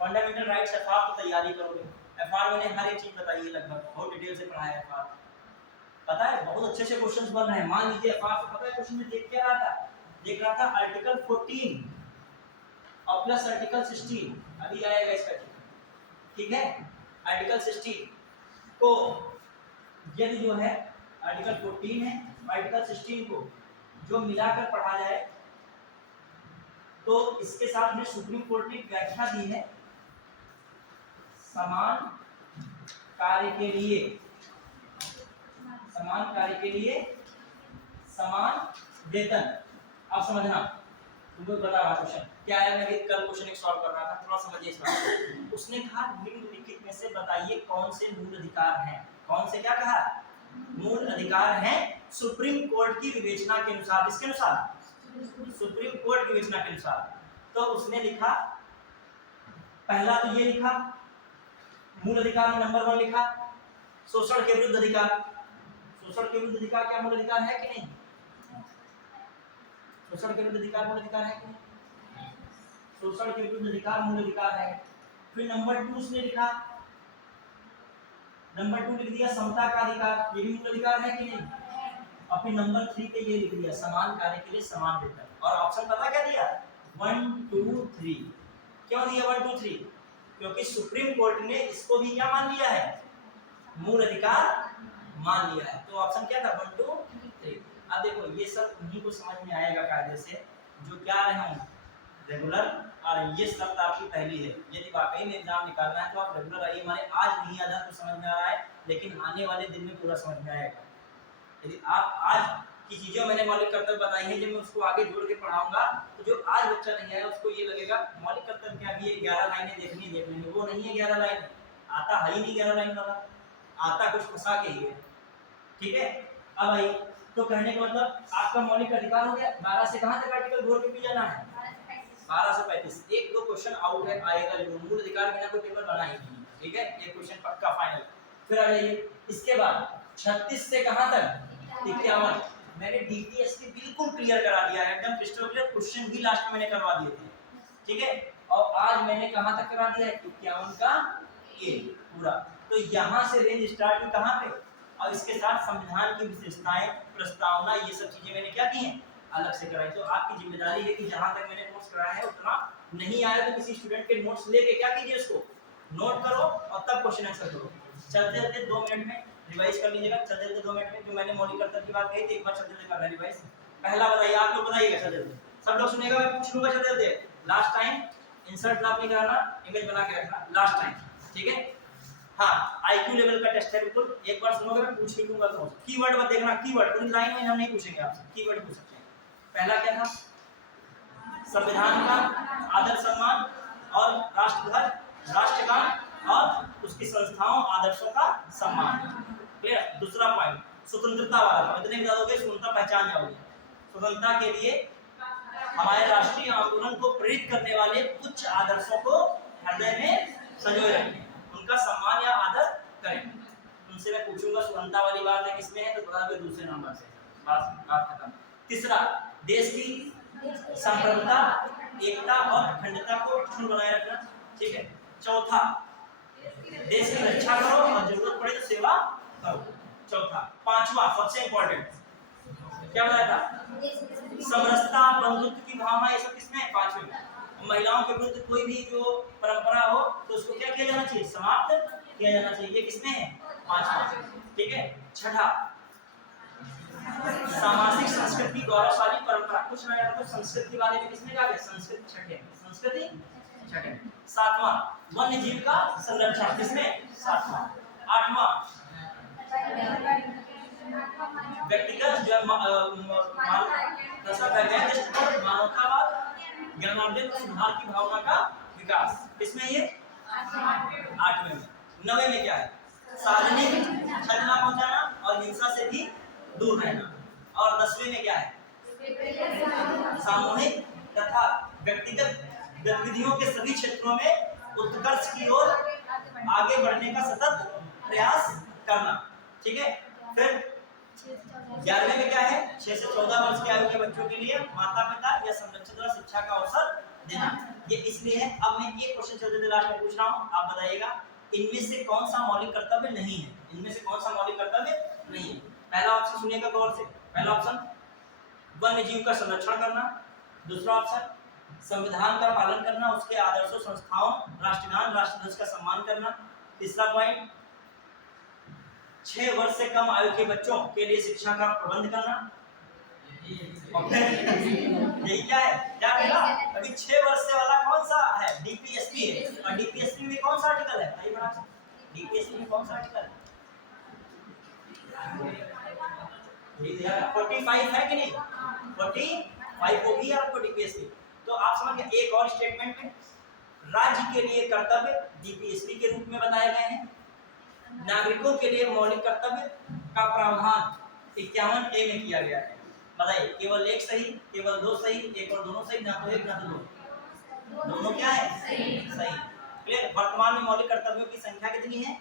fundamental rights FR की तैयारी करोगे। एफआर मैंने हर एक चीज बताई है, लगभग बहुत डिटेल से पढ़ाया है एफआर, पता है बहुत अच्छे से क्वेश्चंस बन रहे हैं। मान लीजिए एफआर से पता है क्वेश्चन में देख क्या रहा था, देख रहा था आर्टिकल 14 और प्लस आर्टिकल 16, अभी आएगा इसका। ठीक है, आर्टिकल 16 को यदि जो है आर्टिकल 14 है, आर्टिकल 16 को जो मिलाकर पढ़ा जाए तो इसके साथ में सुप्रीम कोर्ट ने व्याख्या दी है, समान कार्य के लिए, समान कार्य के लिए समान वेतन। आप समझना, तुमको बता रहा क्वेश्चन क्या है, मैं कल क्वेश्चन एक सॉल्व कर रहा था, थोड़ा समझिए इस बात। उसने कहा निम्नलिखित में से बताइए कौन से मूल अधिकार हैं, कौन से क्या कहा, मूल अधिकार हैं सुप्रीम कोर्ट की विवेचना के अनुसार। किसके अनुसार? सुप्रीम कोर्ट की विवेचना के अनुसार। तो उसने लिखा, पहला तो ये लिखा मूल अधिकार में नंबर 1 लिखा शोषण के विरुद्ध अधिकार। शोषण के विरुद्ध अधिकार क्या मूल अधिकार है कि नहीं? शोषण के विरुद्ध अधिकार मूल अधिकार है कि नहीं? शोषण के विरुद्ध अधिकार मूल अधिकार है। फिर नंबर 2 उसने लिखा, नंबर 2 लिख दिया समता का अधिकार, ये भी मूल अधिकार है कि नहीं? और फिर नंबर 3 पे ये लिख दिया समान कार्य के लिए समान वेतन। और ऑप्शन पता क्या दिया? 1 2 3। क्यों दिया 1 2 3? क्योंकि सुप्रीम कोर्ट ने इसको भी क्या मान लिया है, मूल अधिकार मान लिया है। तो ऑप्शन क्या था 1 2 3। अब देखो ये सब उन्हीं को समझ में आएगा कायदे से जो क्या रहे हों रेगुलर, और ये शर्त आपकी पहली है। यदि वाकई में एग्जाम निकालना है तो आप रेगुलर आइए, हमारे आज नहीं आधा तो समझ में आ रहा है लेकिन आने वाले दिन में पूरा समझ में आएगा। यदि आप आज की चीज़ें मैंने मौलिक कर्तव्य बताई है, जब मैं उसको आगे जोड़ के पढ़ाऊंगा तो जो आज बच्चा नहीं आया उसको ये लगेगा मौलिक कर्तव्य क्या भी 11 लाइनें देखनी देख लेंगे, वो नहीं है 11 लाइन, आता है ही नहीं 11 लाइन वाला, आता कुछ फंसा के ही है। ठीक है, अब भाई तो कहने का मतलब आपका मौलिक अधिकार हो गया। 12 से कहां तक आर्टिकल बोल के भी जाना है 12 से 35। एक दो क्वेश्चन आउट है आएगा जरूर, मूल अधिकार बिना कोई पेपर बना ही नहीं। ठीक है, ये क्वेश्चन पक्का फाइनल। फिर आ जाइए इसके बाद 36 से कहां तक 51। मैंने डीपीएसपी बिल्कुल क्लियर करा दिया है, एकदम क्रिस्टल क्लियर, क्वेश्चन भी लास्ट में मैंने करवा दिए थे। ठीक है, और आज मैंने कहां तक करा दिया है 51 का ए पूरा। तो यहां से रेंज स्टार्ट हुई कहां पे, और इसके साथ संविधान की विशेषताएं, प्रस्तावना, ये सब चीजें मैंने क्या की हैं अलग से कराई। तो आपकी जिम्मेदारी है कि जहां तक मैंने नोट्स कराया है उतना नहीं आया तो किसी स्टूडेंट के नोट्स लेके क्या कीजिए उसको नोट करो और तब क्वेश्चन आंसर करो। चलते चलते 2 मिनट में रिवाइज कर लीजिएगा। चलते चलते 2 मिनट में जो मैंने मौलिक कर्तव्य की बात कही थी एक बार चलते चलते करना रिवाइज। पहला बताइए, आप लोग बताइएगा चलते चलते, सब लोग सुनेगा, मैं पूछ लूंगा चलते चलते। लास्ट टाइम इंसर्ट ड्राफ्ट नहीं कराना, इमेज बना के रखना लास्ट टाइम। ठीक है, हाँ आईक्यू लेवल का टेस्ट है बिल्कुल, एक बार सुनोगे मैं पूछ ही लूंगा। तो कीवर्ड मत देखना, कीवर्ड पूरी लाइन में हम नहीं पूछेंगे आपसे, कीवर्ड पूछ सकते हैं। पहला क्या था, संविधान का आदर सम्मान और राष्ट्रध्वज, राष्ट्रगान और उसकी संस्थाओं आदर्शों का सम्मान। क्लियर। दूसरा पॉइंट स्वतंत्रता वाला, इतने बता दोगे स्वतंत्रता पहचान जाओगे। स्वतंत्रता के लिए हमारे राष्ट्रीय आंदोलन को प्रेरित करने वाले उच्च आदर्शों को हृदय में संजोए रखें, उनका सम्मान या आदर करें। उनसे मैं पूछूंगा स्वतंत्रता वाली बात है किसमें है, तो बता दो दूसरे नंबर से, बात खत्म। तीसरा, देश की संप्रभुता, एकता और अखंडता को अक्षुण्ण बनाए रखना। ठीक है। चौथा, देश की रक्षा करो और जरूरत पड़े तो सेवा करो। चौथा। पांचवा सबसे इंपॉर्टेंट क्या बताया था, समरसता, बंधुत्व की भावना, ये सब किसमें है, पांचवें में। महिलाओं के विरुद्ध कोई भी जो परंपरा हो तो उसको क्या किया जाना चाहिए, समाप्त किया जाना चाहिए, ये किसमें है, पांचवा। ठीक है। छठा, सामाजिक संस्कृति, गौरवशाली परंपरा, कुछ नया तो संस्कृति के बारे में किसमें कहा गया, संस्कृति छठे, संस्कृति छठे। सातवां, वन्य जीव का संरक्षण, किसमें, सातवां। आठवां, व्यक्तिगत मानवतावाद, ज्ञानार्जन और सुधार की भावना का विकास, किसमें ये, आठवें में। नवे में क्या है, सार्वजनिक क्षति न पहुंचाना और हिंसा से भी दूर रहना। और 10वें में क्या है, सामूहिक तथा व्यक्तिगत गतिविधियों के सभी क्षेत्रों में उत्कर्ष की ओर आगे बढ़ने का सतत प्रयास करना। ठीक है। फिर 11वें में क्या है, 6 से 14 वर्ष की आयु के बच्चों के लिए माता पिता या संरक्षक द्वारा शिक्षा का अवसर देना। ये इसलिए है। अब मैं एक क्वेश्चन चलते लास्ट में पूछ रहा हूँ, आप बताइएगा इनमें से कौन सा मौलिक कर्तव्य नहीं है, इनमें से कौन सा मौलिक कर्तव्य नहीं है। पहला ऑप्शन सुनिएगा गौर से, पहला ऑप्शन वन्य जीव का संरक्षण करना। दूसरा ऑप्शन संविधान का पालन करना, उसके आदर्शों, संस्थाओं, राष्ट्रगान, राष्ट्रध्वज का सम्मान करना। तीसरा पॉइंट 6 वर्ष से कम आयु के बच्चों के लिए शिक्षा का प्रबंध करना। यही क्या है, क्या मिला अभी 6 वर्ष से वाला कौन सा है, डीपीएसपी है। और डीपीएसपी में कौन सा आर्टिकल है, भाई बड़ा डीपीएसपी में कौन सा आर्टिकल है, 45 है कि नहीं, 45 होगी आपको डीपीएसपी। तो आप समझ गए। एक और स्टेटमेंट में राज्य के लिए कर्तव्य डीपीएसपी के रूप में बताए गए हैं। नागरिकों के लिए मौलिक कर्तव्य का प्रावधान 51A में किया गया है। बताइए केवल एक सही, केवल 2 सही, एक और दोनों सही, ना तो एक ना तो दो, दोनों क्या है, सही। क्लियर। वर्तमान में मौलिक कर्तव्यों की संख्या कितनी है,